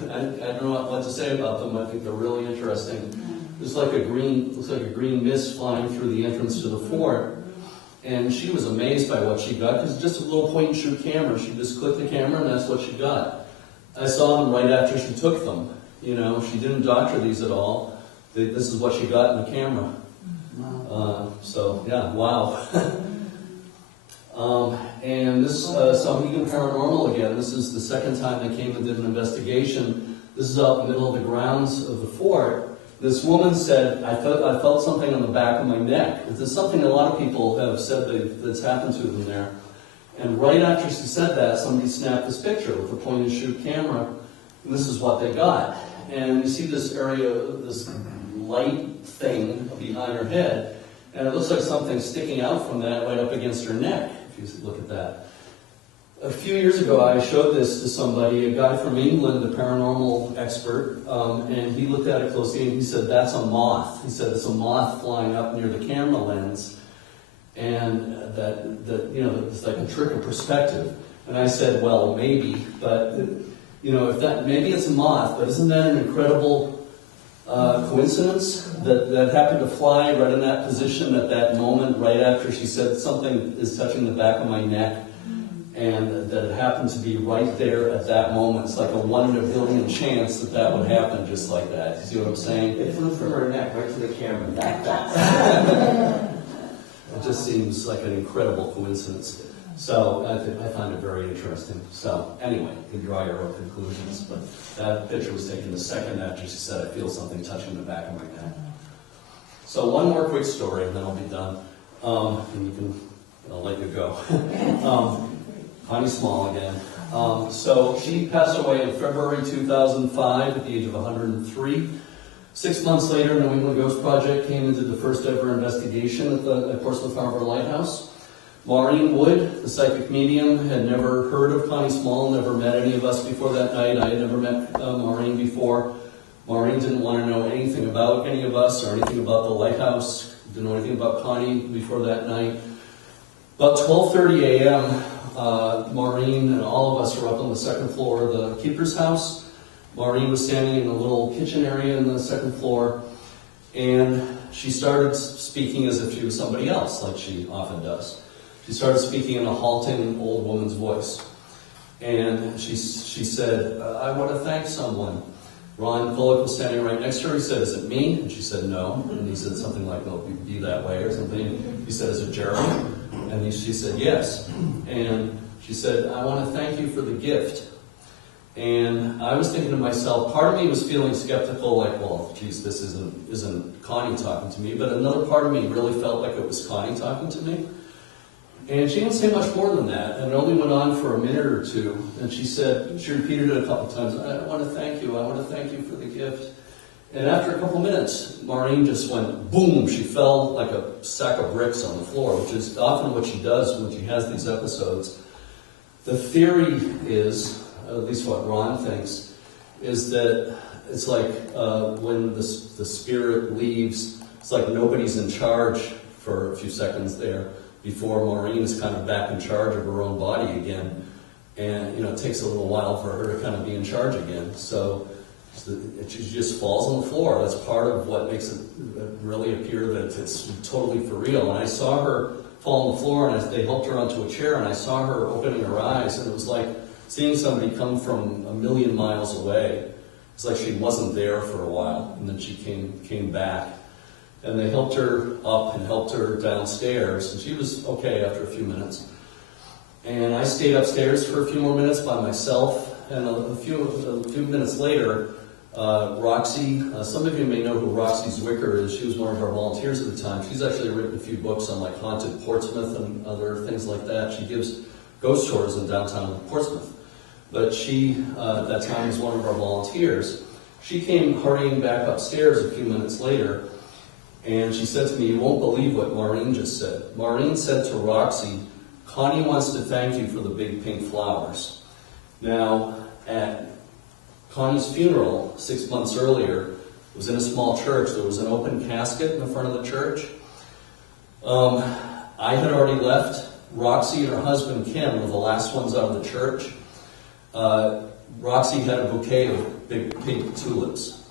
I don't know what to say about them. I think they're really interesting. Looks like a green mist flying through the entrance to the fort. And she was amazed by what she got, because it's just a little point-and-shoot camera. She just clicked the camera, and that's what she got. I saw them right after she took them. You know, she didn't doctor these at all. This is what she got in the camera. So, yeah, wow. And this Souhegan Paranormal again. This is the second time they came and did an investigation. This is out in the middle of the grounds of the fort. This woman said, I felt something on the back of my neck. This is something a lot of people have said that's happened to them there. And right after she said that, somebody snapped this picture with a point-and-shoot camera. And this is what they got. And you see this area, this light thing behind her head. And it looks like something sticking out from that right up against her neck, if you look at that. A few years ago, I showed this to somebody, a guy from England, a paranormal expert, and he looked at it closely and he said, "That's a moth." He said, "It's a moth flying up near the camera lens, and that it's like a trick of perspective." And I said, "Well, maybe, but maybe it's a moth, but isn't that an incredible coincidence that happened to fly right in that position at that moment, right after she said something is touching the back of my neck?" And that it happened to be right there at that moment. It's like a 1 in a billion chance that would happen just like that. You see what I'm saying? It flew from her neck right to the camera. It just seems like an incredible coincidence. So I find it very interesting. So anyway, you can draw your own conclusions. But that picture was taken the second after she said, "I feel something touching the back of my neck." So one more quick story, and then I'll be done. And I'll let you go. Connie Small again. So she passed away in February 2005 at the age of 103. 6 months later, New England Ghost Project came and did the first ever investigation at Portsmouth Harbor Lighthouse. Maureen Wood, the psychic medium, had never heard of Connie Small, never met any of us before that night. I had never met Maureen before. Maureen didn't want to know anything about any of us or anything about the lighthouse, didn't know anything about Connie before that night. About 12:30 a.m., Maureen and all of us were up on the second floor of the keeper's house. Maureen was standing in a little kitchen area in the second floor, and she started speaking as if she was somebody else, like she often does. She started speaking in a halting old woman's voice. And she said, I want to thank someone. Ron Bullock was standing right next to her. He said, is it me? And she said, no. And he said something like, no, be that way or something. He said, is it Jeremy? And she said, yes. And she said, I want to thank you for the gift. And I was thinking to myself, part of me was feeling skeptical, like, well, geez, this isn't Connie talking to me. But another part of me really felt like it was Connie talking to me. And she didn't say much more than that, and it only went on for a minute or two. And she repeated it a couple times, I want to thank you for the gift. And after a couple minutes, Maureen just went boom, she fell like a sack of bricks on the floor, which is often what she does when she has these episodes. The theory is, at least what Ron thinks, is that it's like when the spirit leaves, it's like nobody's in charge for a few seconds there, before Maureen is kind of back in charge of her own body again. And, it takes a little while for her to kind of be in charge again. So she just falls on the floor. That's part of what makes it really appear that it's totally for real. And I saw her fall on the floor, and they helped her onto a chair, and I saw her opening her eyes, and it was like seeing somebody come from a million miles away. It's like she wasn't there for a while, and then she came back. And they helped her up and helped her downstairs, and she was okay after a few minutes. And I stayed upstairs for a few more minutes by myself, and a few minutes later, Roxy, some of you may know who Roxy Zwicker is. She was one of our volunteers at the time. She's actually written a few books on like haunted Portsmouth and other things like that. She gives ghost tours in downtown Portsmouth. But she, at that time, was one of our volunteers. She came hurrying back upstairs a few minutes later, and she said to me, you won't believe what Maureen just said. Maureen said to Roxy, Connie wants to thank you for the big pink flowers. Now, at Connie's funeral 6 months earlier, it was in a small church. There was an open casket in the front of the church. I had already left. Roxy and her husband Kim were the last ones out of the church. Roxy had a bouquet of big pink tulips.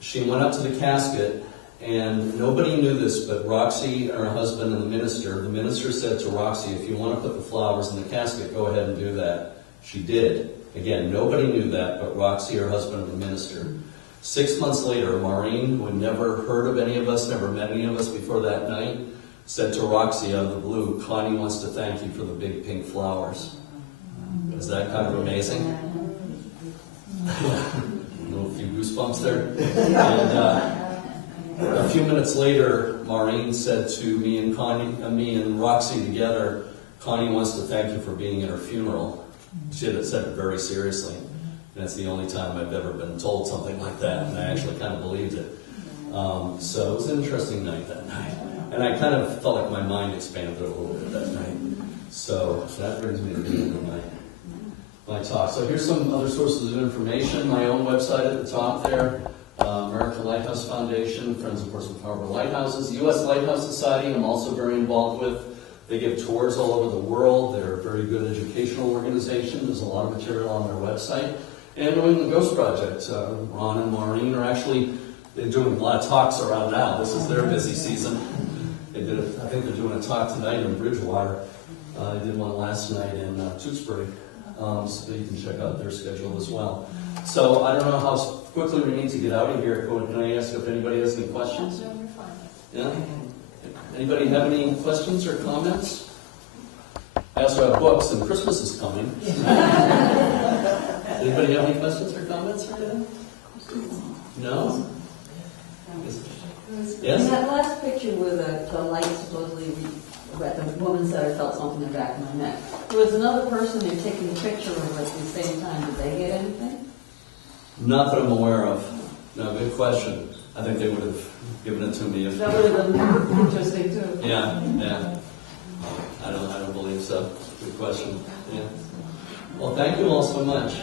She went up to the casket, and nobody knew this but Roxy and her husband and the minister said to Roxy, if you want to put the flowers in the casket, go ahead and do that. She did. Again, nobody knew that but Roxy, her husband, and the minister. 6 months later, Maureen, who had never heard of any of us, never met any of us before that night, said to Roxy out of the blue, Connie wants to thank you for the big pink flowers. Is that kind of amazing? A few goosebumps there. And a few minutes later, Maureen said to me and Roxy together, Connie wants to thank you for being at her funeral. She had said it very seriously. And that's the only time I've ever been told something like that, and I actually kind of believed it. So it was an interesting night that night. And I kind of felt like my mind expanded a little bit that night. So that brings me to the end of my talk. So here's some other sources of information. My own website at the top there, American Lighthouse Foundation, Friends of Portsmouth Harbor Lighthouses, U.S. Lighthouse Society I'm also very involved with. They give tours all over the world. They're a very good educational organization. There's a lot of material on their website. And New England Ghost Project, Ron and Maureen are actually doing a lot of talks around now. This is their busy season. I think they're doing a talk tonight in Bridgewater. I did one last night in Tewksbury. So you can check out their schedule as well. So I don't know how quickly we need to get out of here. Can I ask if anybody has any questions? Yeah? Anybody have any questions or comments? I also have books, and Christmas is coming. Anybody have any questions or comments or anything? No? Yes? In that last picture where the light supposedly, the woman said I felt something in the back of my neck. There was another person there taking the picture of it at the same time. Did they get anything? Not that I'm aware of. No, good question. I think they would have given it to me if... That would have been interesting too. Yeah. I don't believe so. Good question. Yeah. Well, thank you all so much.